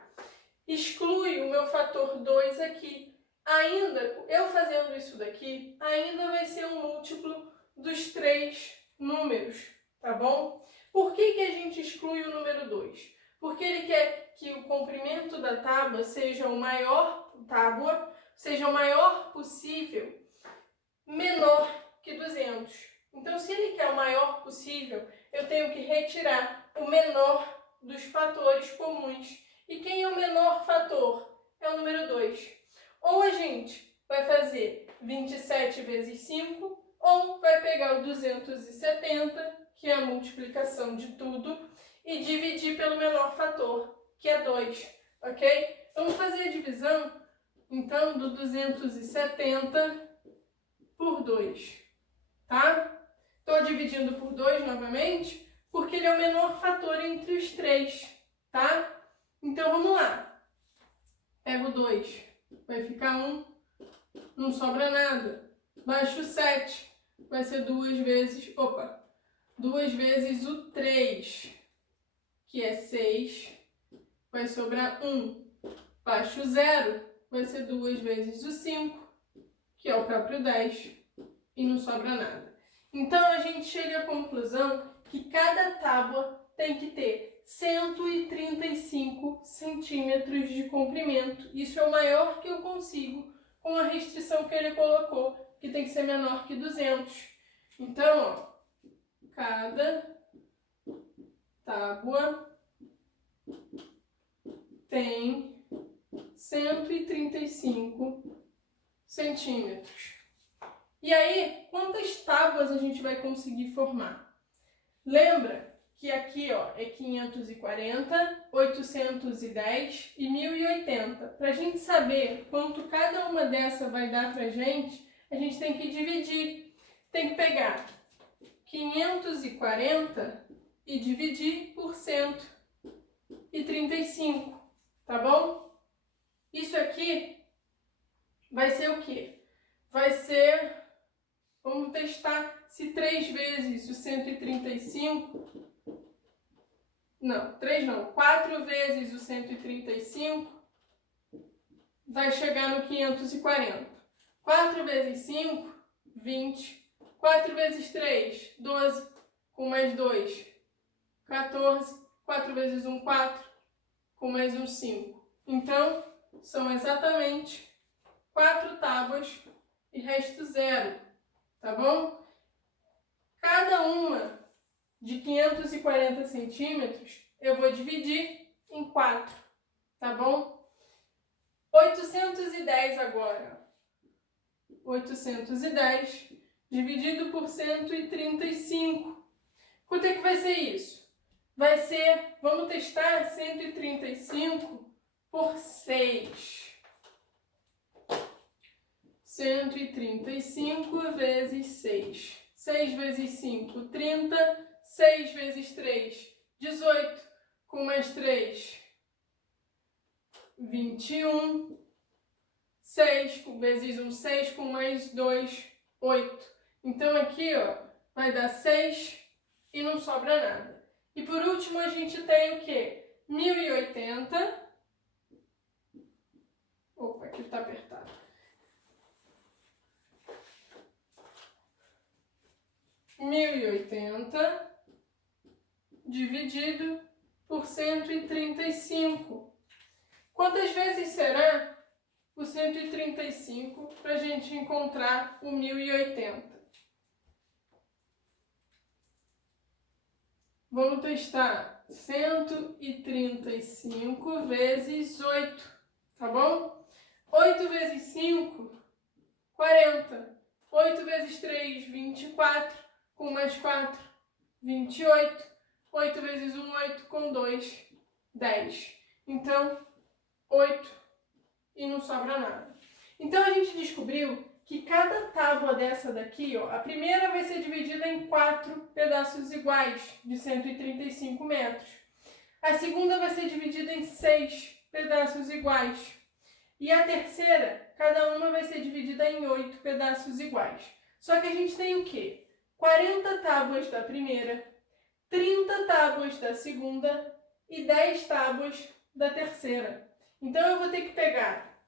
exclui o meu fator 2 aqui. Ainda, eu fazendo isso daqui, ainda vai ser um múltiplo dos 3 números, tá bom? Por que a gente exclui o número 2? Porque ele quer que o comprimento da tábua seja o maior possível, menor que 200. Então, se ele quer o maior possível, eu tenho que retirar o menor dos fatores comuns. E quem é o menor fator? É o número 2. Ou a gente vai fazer 27 vezes 5, ou vai pegar o 270, que é a multiplicação de tudo, e dividir pelo menor fator, que é 2, ok? Vamos fazer a divisão, então, do 270 por 2, tá? Estou dividindo por 2 novamente, porque ele é o menor fator entre os 3, tá? Então, vamos lá. Pego 2, vai ficar 1, não sobra nada. Baixo 7, vai ser 2 vezes o 3, que é 6, vai sobrar 1. Baixo 0, vai ser 2 vezes o 5, que é o próprio 10, e não sobra nada. Então, a gente chega à conclusão que cada tábua tem que ter 135 centímetros de comprimento. Isso é o maior que eu consigo com a restrição que ele colocou, que tem que ser menor que 200. Então, ó, cada tábua tem 135 centímetros. E aí, quantas tábuas a gente vai conseguir formar? Lembra que aqui, ó, é 540, 810 e 1080. Para a gente saber quanto cada uma dessas vai dar para a gente tem que dividir. Tem que pegar 540 e dividir por 135, tá bom? Isso aqui vai ser o quê? Vai ser... Vamos testar se 3 vezes o 135... Não, 3 não. 4 vezes o 135 vai chegar no 540. 4 vezes 5, 20. 4 vezes 3, 12. Com mais 2, 14. 4 vezes 1, 4. Com mais um, 5. Então, são exatamente 4 tábuas e resto 0. Tá bom? Cada uma de 540 centímetros eu vou dividir em 4, tá bom? 810 agora. 810 dividido por 135. Quanto é que vai ser isso? Vai ser, vamos testar 135 por 6. 135 vezes 6. 6 vezes 5, 30. 6 vezes 3, 18. Com mais 3, 21. 6 vezes 1, 6. Com mais 2, 8. Então, aqui, ó, vai dar 6 e não sobra nada. E, por último, a gente tem o quê? 1080. Opa, aqui tá apertado. 1080 dividido por 135. Quantas vezes será o 135 para a gente encontrar o 1080? Vamos testar 135 vezes 8, tá bom? 8 vezes 5, 40. 8 vezes 3, 24. Com mais 4, 28. 8 vezes 1, 8. Com 2, 10. Então, 8 e não sobra nada. Então, a gente descobriu que cada tábua dessa daqui, ó, a primeira vai ser dividida em 4 pedaços iguais, de 135 metros. A segunda vai ser dividida em 6 pedaços iguais. E a terceira, cada uma vai ser dividida em 8 pedaços iguais. Só que a gente tem o quê? 40 tábuas da primeira, 30 tábuas da segunda e 10 tábuas da terceira. Então, eu vou ter que pegar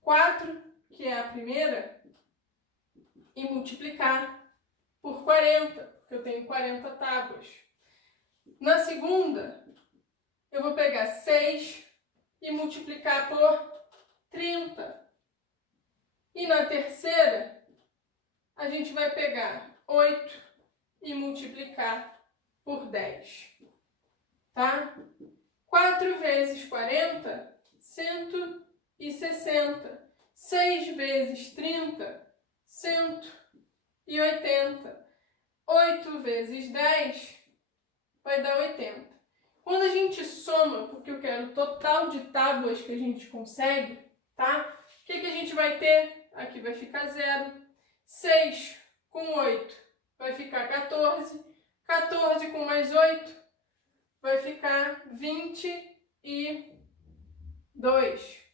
4, que é a primeira, e multiplicar por 40, porque eu tenho 40 tábuas. Na segunda, eu vou pegar 6 e multiplicar por 30. E na terceira, a gente vai pegar 8 e multiplicar por 10. Tá? 4 vezes 40, 160. 6 vezes 30, 180. 8 vezes 10 vai dar 80. Quando a gente soma, porque eu quero o total de tábuas que a gente consegue, tá? O que a gente vai ter? Aqui vai ficar 0. 6 com 8 vai ficar 14. 14 com mais 8 vai ficar 22.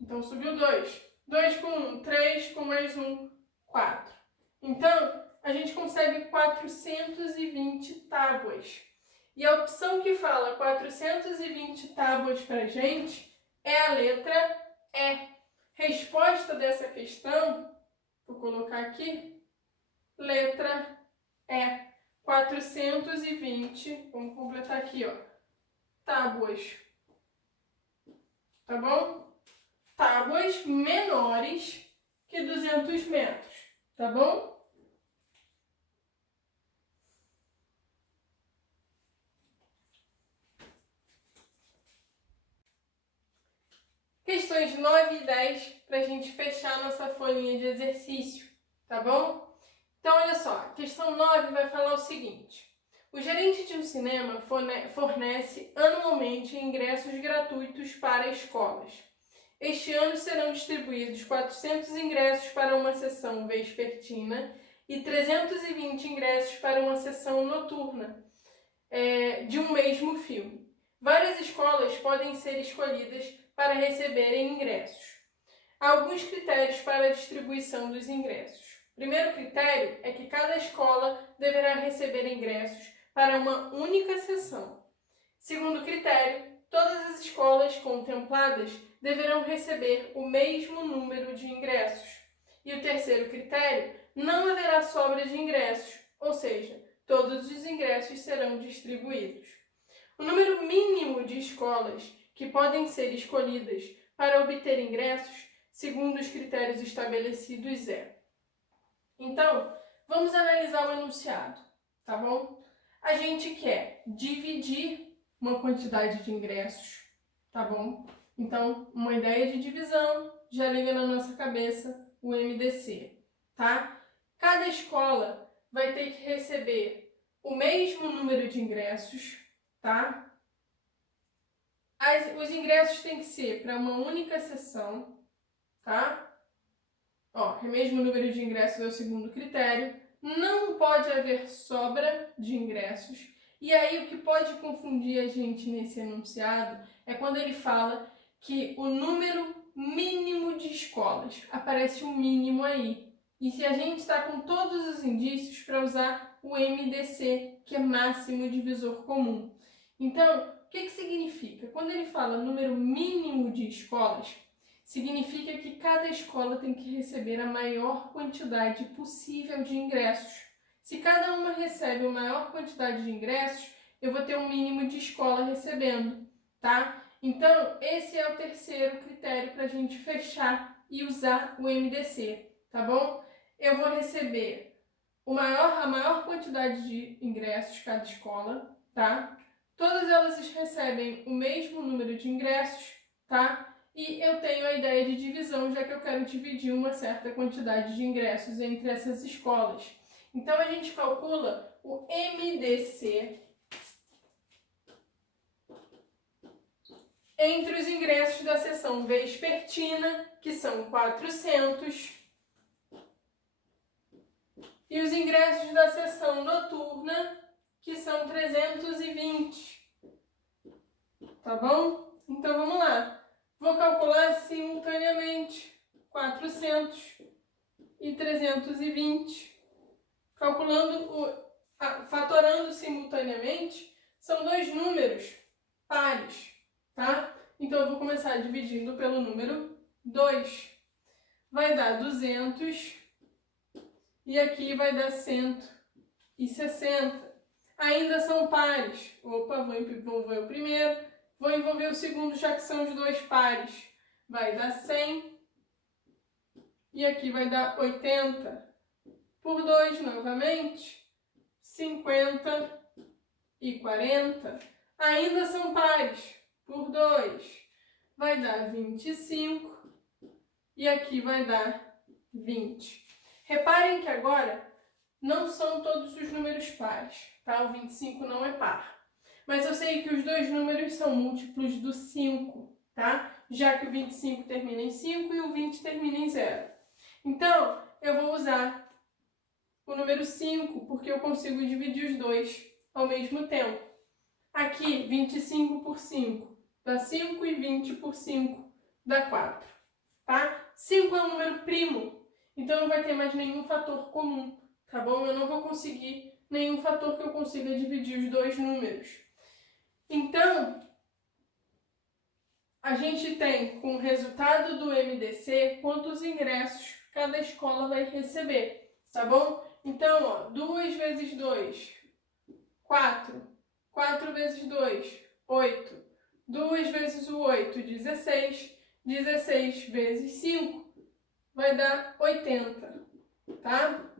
Então, subiu 2. 2 com 1, 3 com mais 1, 4. Então, a gente consegue 420 tábuas. E a opção que fala 420 tábuas pra gente é a letra E. Resposta dessa questão, vou colocar aqui, letra E. 420, vamos completar aqui, ó, tábuas. Tá bom? Tábuas menores que 200 metros, tá bom? Questões 9 e 10 para a gente fechar nossa folhinha de exercício, tá bom? Então, olha só, a questão 9 vai falar o seguinte. O gerente de um cinema fornece anualmente ingressos gratuitos para escolas. Este ano serão distribuídos 400 ingressos para uma sessão vespertina e 320 ingressos para uma sessão noturna de um mesmo filme. Várias escolas podem ser escolhidas para receberem ingressos. Há alguns critérios para a distribuição dos ingressos. O primeiro critério é que cada escola deverá receber ingressos para uma única sessão. Segundo critério, todas as escolas contempladas deverão receber o mesmo número de ingressos. E o terceiro critério, não haverá sobra de ingressos, ou seja, todos os ingressos serão distribuídos. O número mínimo de escolas que podem ser escolhidas para obter ingressos, segundo os critérios estabelecidos, é. Então, vamos analisar o enunciado, tá bom? A gente quer dividir uma quantidade de ingressos, tá bom? Então, uma ideia de divisão já liga na nossa cabeça o MDC, tá? Cada escola vai ter que receber o mesmo número de ingressos, tá? Os ingressos têm que ser para uma única sessão, tá? Ó, o mesmo número de ingressos é o segundo critério. Não pode haver sobra de ingressos. E aí o que pode confundir a gente nesse enunciado é quando ele fala que o número mínimo de escolas, aparece um mínimo aí. E se a gente está com todos os indícios para usar o MDC, que é máximo divisor comum. Então, o que significa? Quando ele fala número mínimo de escolas, significa que cada escola tem que receber a maior quantidade possível de ingressos. Se cada uma recebe a maior quantidade de ingressos, eu vou ter um mínimo de escola recebendo, tá? Então, esse é o terceiro critério para a gente fechar e usar o MDC, tá bom? Eu vou receber a maior quantidade de ingressos cada escola, tá? Todas elas recebem o mesmo número de ingressos, tá? E eu tenho a ideia de divisão, já que eu quero dividir uma certa quantidade de ingressos entre essas escolas. Então, a gente calcula o MDC entre os ingressos da sessão vespertina, que são 400, e os ingressos da sessão noturna, que são 320. Tá bom? Então, vamos lá. Vou calcular simultaneamente 400 e 320. fatorando simultaneamente, são dois números pares, tá? Então, eu vou começar dividindo pelo número 2. Vai dar 200 e aqui vai dar 160. Ainda são pares. Opa, vou envolver o primeiro, vou envolver o segundo, já que são os dois pares. Vai dar 100 e aqui vai dar 80. Por 2 novamente, 50 e 40. Ainda são pares. Por 2 vai dar 25 e aqui vai dar 20. Reparem que agora não são todos os números pares, tá? O 25 não é par. Mas eu sei que os dois números são múltiplos do 5, tá? Já que o 25 termina em 5 e o 20 termina em 0. Então, eu vou usar o número 5, porque eu consigo dividir os dois ao mesmo tempo. Aqui, 25 por 5 dá 5 e 20 por 5 dá 4, tá? 5 é um número primo, então não vai ter mais nenhum fator comum, tá bom? Eu não vou conseguir nenhum fator que eu consiga dividir os dois números. Então, a gente tem com o resultado do MDC quantos ingressos cada escola vai receber, tá bom? Então, ó, 2 vezes 2, 4. 4 vezes 2, 8. 2 vezes o 8, 16. 16 vezes 5 vai dar 80, tá?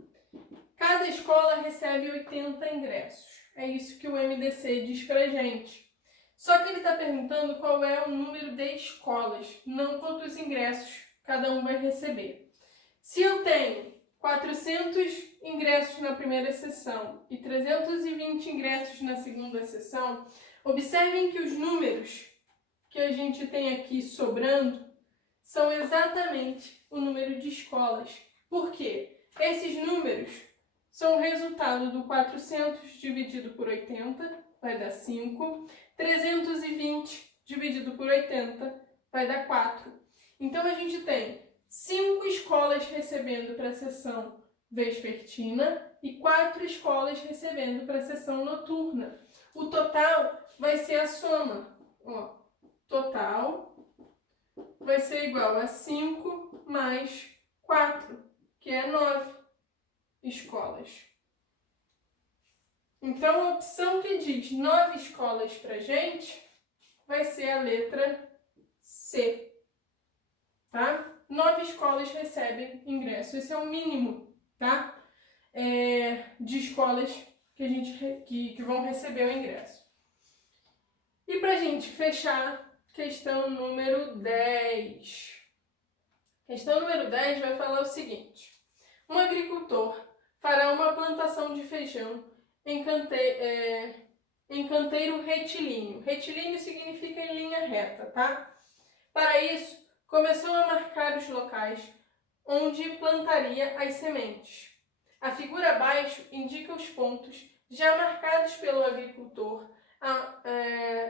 Cada escola recebe 80 ingressos. É isso que o MDC diz pra gente. Só que ele está perguntando qual é o número de escolas, não quantos ingressos cada um vai receber. Se eu tenho 400 ingressos na primeira sessão e 320 ingressos na segunda sessão, observem que os números que a gente tem aqui sobrando são exatamente o número de escolas. Por quê? Esses números são o resultado do 400 dividido por 80, vai dar 5. 320 dividido por 80 vai dar 4. Então, a gente tem 5 escolas recebendo para a sessão vespertina e 4 escolas recebendo para a sessão noturna. O total vai ser a soma. Ó, total vai ser igual a 5 mais 4, que é 9 escolas. Então, a opção que diz 9 escolas para gente vai ser a letra C, tá? 9 escolas recebem ingresso. Esse é o mínimo, tá? De escolas que vão receber o ingresso. E para a gente fechar, questão número 10. Questão número 10 vai falar o seguinte. Um agricultor fará uma plantação de feijão em canteiro retilíneo. Retilíneo significa em linha reta, tá? Para isso, começou a marcar os locais onde plantaria as sementes. A figura abaixo indica os pontos já marcados pelo agricultor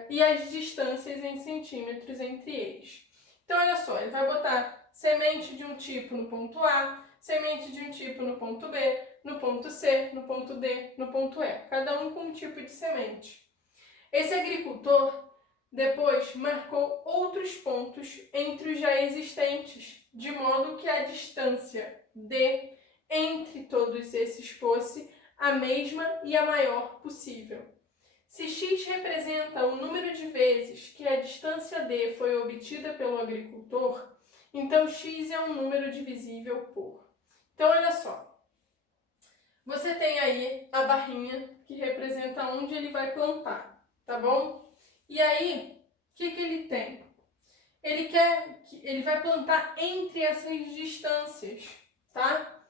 e as distâncias em centímetros entre eles. Então, olha só, ele vai botar semente de um tipo no ponto A, semente de um tipo no ponto B, no ponto C, no ponto D, no ponto E, cada um com um tipo de semente. Esse agricultor depois marcou outros pontos entre os já existentes, de modo que a distância D entre todos esses fosse a mesma e a maior possível. Se x representa o número de vezes que a distância D foi obtida pelo agricultor, então x é um número divisível por. Então, olha só. Você tem aí a barrinha que representa onde ele vai plantar, tá bom? E aí, o que ele tem? Ele vai plantar entre essas distâncias, tá?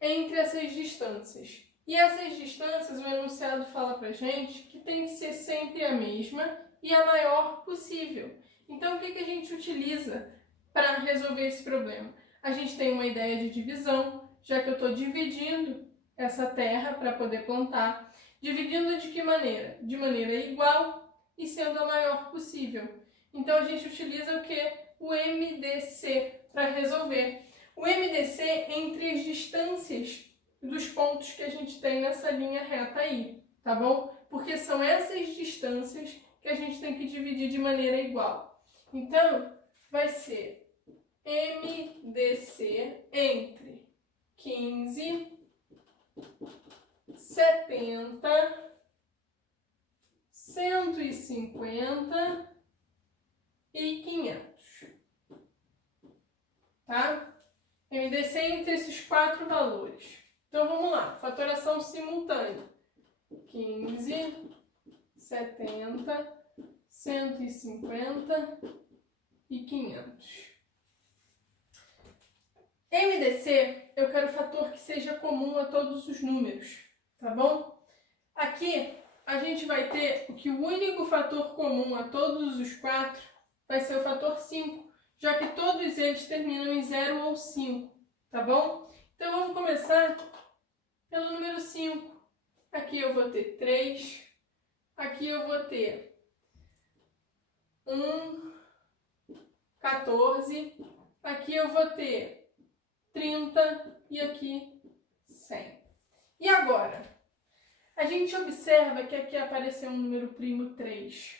Entre essas distâncias. E essas distâncias, o enunciado fala pra gente que tem que ser sempre a mesma e a maior possível. Então, o que a gente utiliza para resolver esse problema? A gente tem uma ideia de divisão, já que eu estou dividindo essa terra para poder plantar. Dividindo de que maneira? De maneira igual e sendo a maior possível. Então, a gente utiliza o quê? O MDC para resolver. O MDC entre as distâncias dos pontos que a gente tem nessa linha reta aí, tá bom? Porque são essas distâncias que a gente tem que dividir de maneira igual. Então, vai ser MDC entre 15, 70, 150 e 500, tá? MDC entre esses 4 valores. Então, vamos lá. Fatoração simultânea. 15, 70, 150 e 500. MDC, eu quero fator que seja comum a todos os números, tá bom? Aqui, a gente vai ter que o único fator comum a todos os 4 vai ser o fator 5, já que todos eles terminam em 0 ou 5, tá bom? Então, vamos começar pelo número 5. Aqui eu vou ter 3, aqui eu vou ter 14, aqui eu vou ter 30 e aqui 100. E agora? A gente observa que aqui apareceu um número primo 3.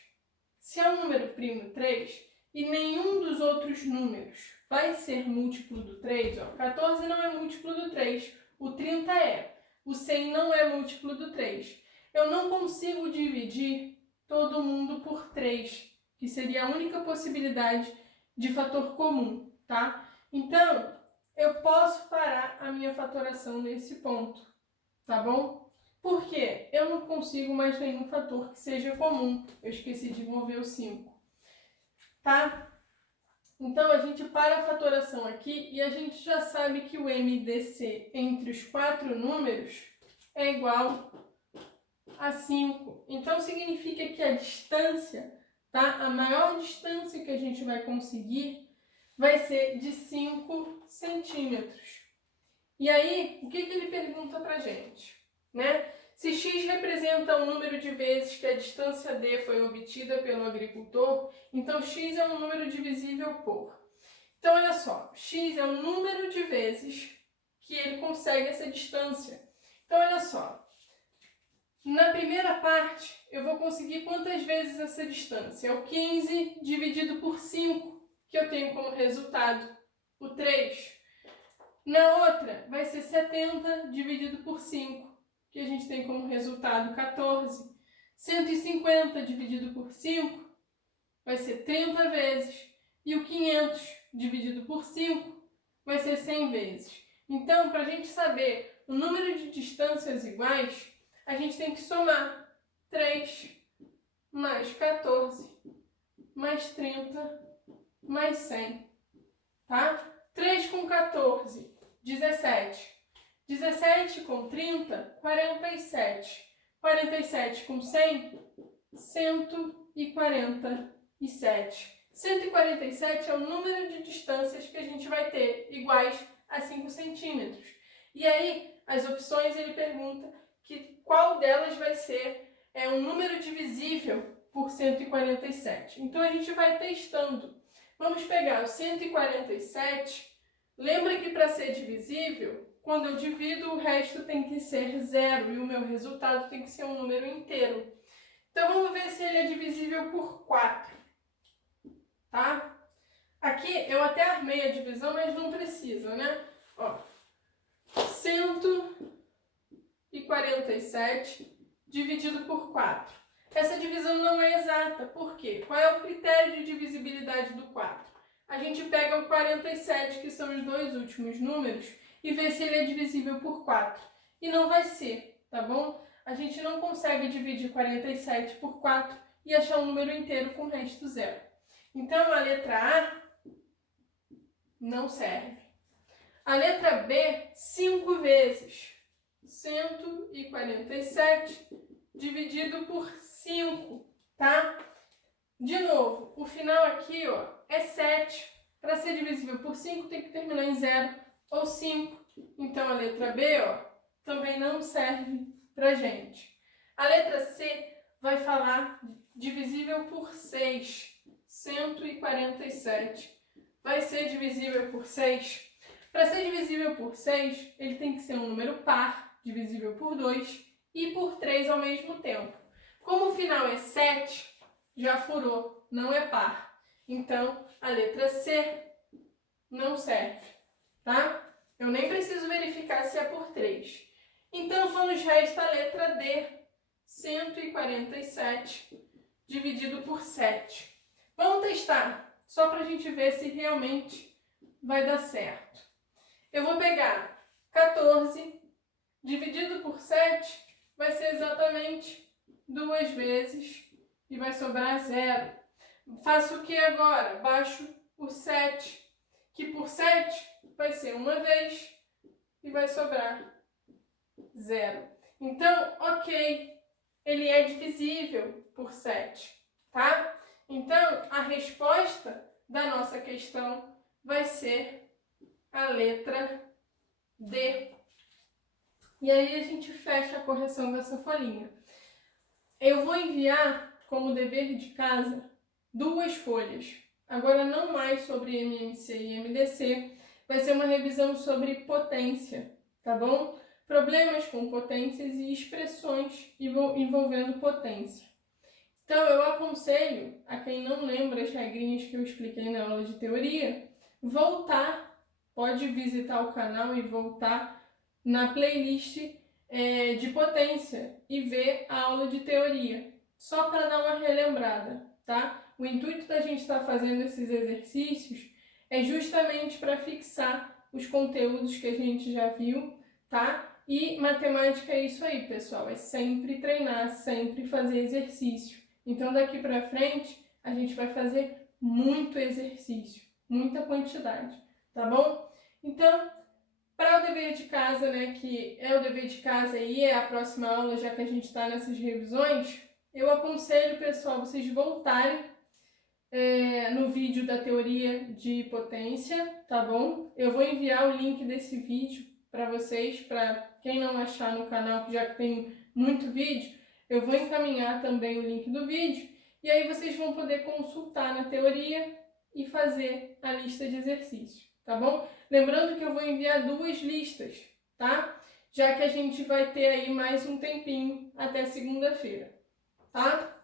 Se é um número primo 3 e nenhum dos outros números vai ser múltiplo do 3, ó, 14 não é múltiplo do 3, o 30 é, o 100 não é múltiplo do 3. Eu não consigo dividir todo mundo por 3, que seria a única possibilidade de fator comum, tá? Então, eu posso parar a minha fatoração nesse ponto, tá bom? Por quê? Eu não consigo mais nenhum fator que seja comum. Eu esqueci de mover o 5, tá? Então, a gente para a fatoração aqui e a gente já sabe que o MDC entre os 4 números é igual a 5. Então, significa que a distância, tá? A maior distância que a gente vai conseguir vai ser de 5 centímetros. E aí, o que ele pergunta pra gente, né? Se x representa o número de vezes que a distância d foi obtida pelo agricultor, então x é um número divisível por. Então, olha só, x é o número de vezes que ele consegue essa distância. Então, olha só, na primeira parte, eu vou conseguir quantas vezes essa distância? É o 15 dividido por 5, que eu tenho como resultado o 3. Na outra, vai ser 70 dividido por 5, que a gente tem como resultado 14. 150 dividido por 5 vai ser 30 vezes. E o 500 dividido por 5 vai ser 100 vezes. Então, para a gente saber o número de distâncias iguais, a gente tem que somar 3 mais 14 mais 30 mais 100, tá? 3 com 14, 17. 17 com 30, 47. 47 com 100, 147. 147 é o número de distâncias que a gente vai ter iguais a 5 centímetros. E aí, as opções, ele pergunta que qual delas vai ser um número divisível por 147. Então, a gente vai testando. Vamos pegar o 147. Lembra que para ser divisível, quando eu divido, o resto tem que ser 0 e o meu resultado tem que ser um número inteiro. Então, vamos ver se ele é divisível por 4. Tá? Aqui eu até armei a divisão, mas não precisa, né? Ó, 147 dividido por 4. Essa divisão não é exata. Por quê? Qual é o critério de divisibilidade do 4? A gente pega o 47, que são os dois últimos números, e vê se ele é divisível por 4. E não vai ser, tá bom? A gente não consegue dividir 47 por 4 e achar um número inteiro com resto 0. Então, a letra A não serve. A letra B, 5 vezes. 147 dividido por 5, tá? De novo, o final aqui, ó, é 7. Para ser divisível por 5, tem que terminar em 0 ou 5. Então, a letra B, ó, também não serve pra gente. A letra C vai falar divisível por 6. 147 vai ser divisível por 6. Para ser divisível por 6, ele tem que ser um número par, divisível por 2 e por 3 ao mesmo tempo. Como o final é 7, já furou, não é par. Então, a letra C não serve, tá? Eu nem preciso verificar se é por 3. Então, só nos resta a letra D, 147 dividido por 7. Vamos testar, só para a gente ver se realmente vai dar certo. Eu vou pegar 14 dividido por 7, vai ser exatamente 2 vezes e vai sobrar 0. Faço o que agora? Baixo o 7, que por 7 vai ser uma vez e vai sobrar 0. Então, ok, ele é divisível por 7, tá? Então, a resposta da nossa questão vai ser a letra D. E aí a gente fecha a correção dessa folhinha. Eu vou enviar como dever de casa 2 folhas. Agora não mais sobre MMC e MDC, vai ser uma revisão sobre potência, tá bom? Problemas com potências e expressões envolvendo potência. Então eu aconselho a quem não lembra as regrinhas que eu expliquei na aula de teoria, voltar, pode visitar o canal e voltar na playlist de potência e ver a aula de teoria, só para dar uma relembrada, tá? O intuito da gente estar fazendo esses exercícios é justamente para fixar os conteúdos que a gente já viu, tá? E matemática é isso aí, pessoal, é sempre treinar, sempre fazer exercício. Então daqui para frente a gente vai fazer muito exercício, muita quantidade, tá bom? Então, para o dever de casa, né, que é o dever de casa e é a próxima aula, já que a gente está nessas revisões, eu aconselho, pessoal, vocês voltarem no vídeo da teoria de potência, tá bom? Eu vou enviar o link desse vídeo para vocês, para quem não achar no canal, que já que tem muito vídeo, eu vou encaminhar também o link do vídeo, e aí vocês vão poder consultar na teoria e fazer a lista de exercícios, tá bom? Lembrando que eu vou enviar 2 listas, tá? Já que a gente vai ter aí mais um tempinho até segunda-feira, tá?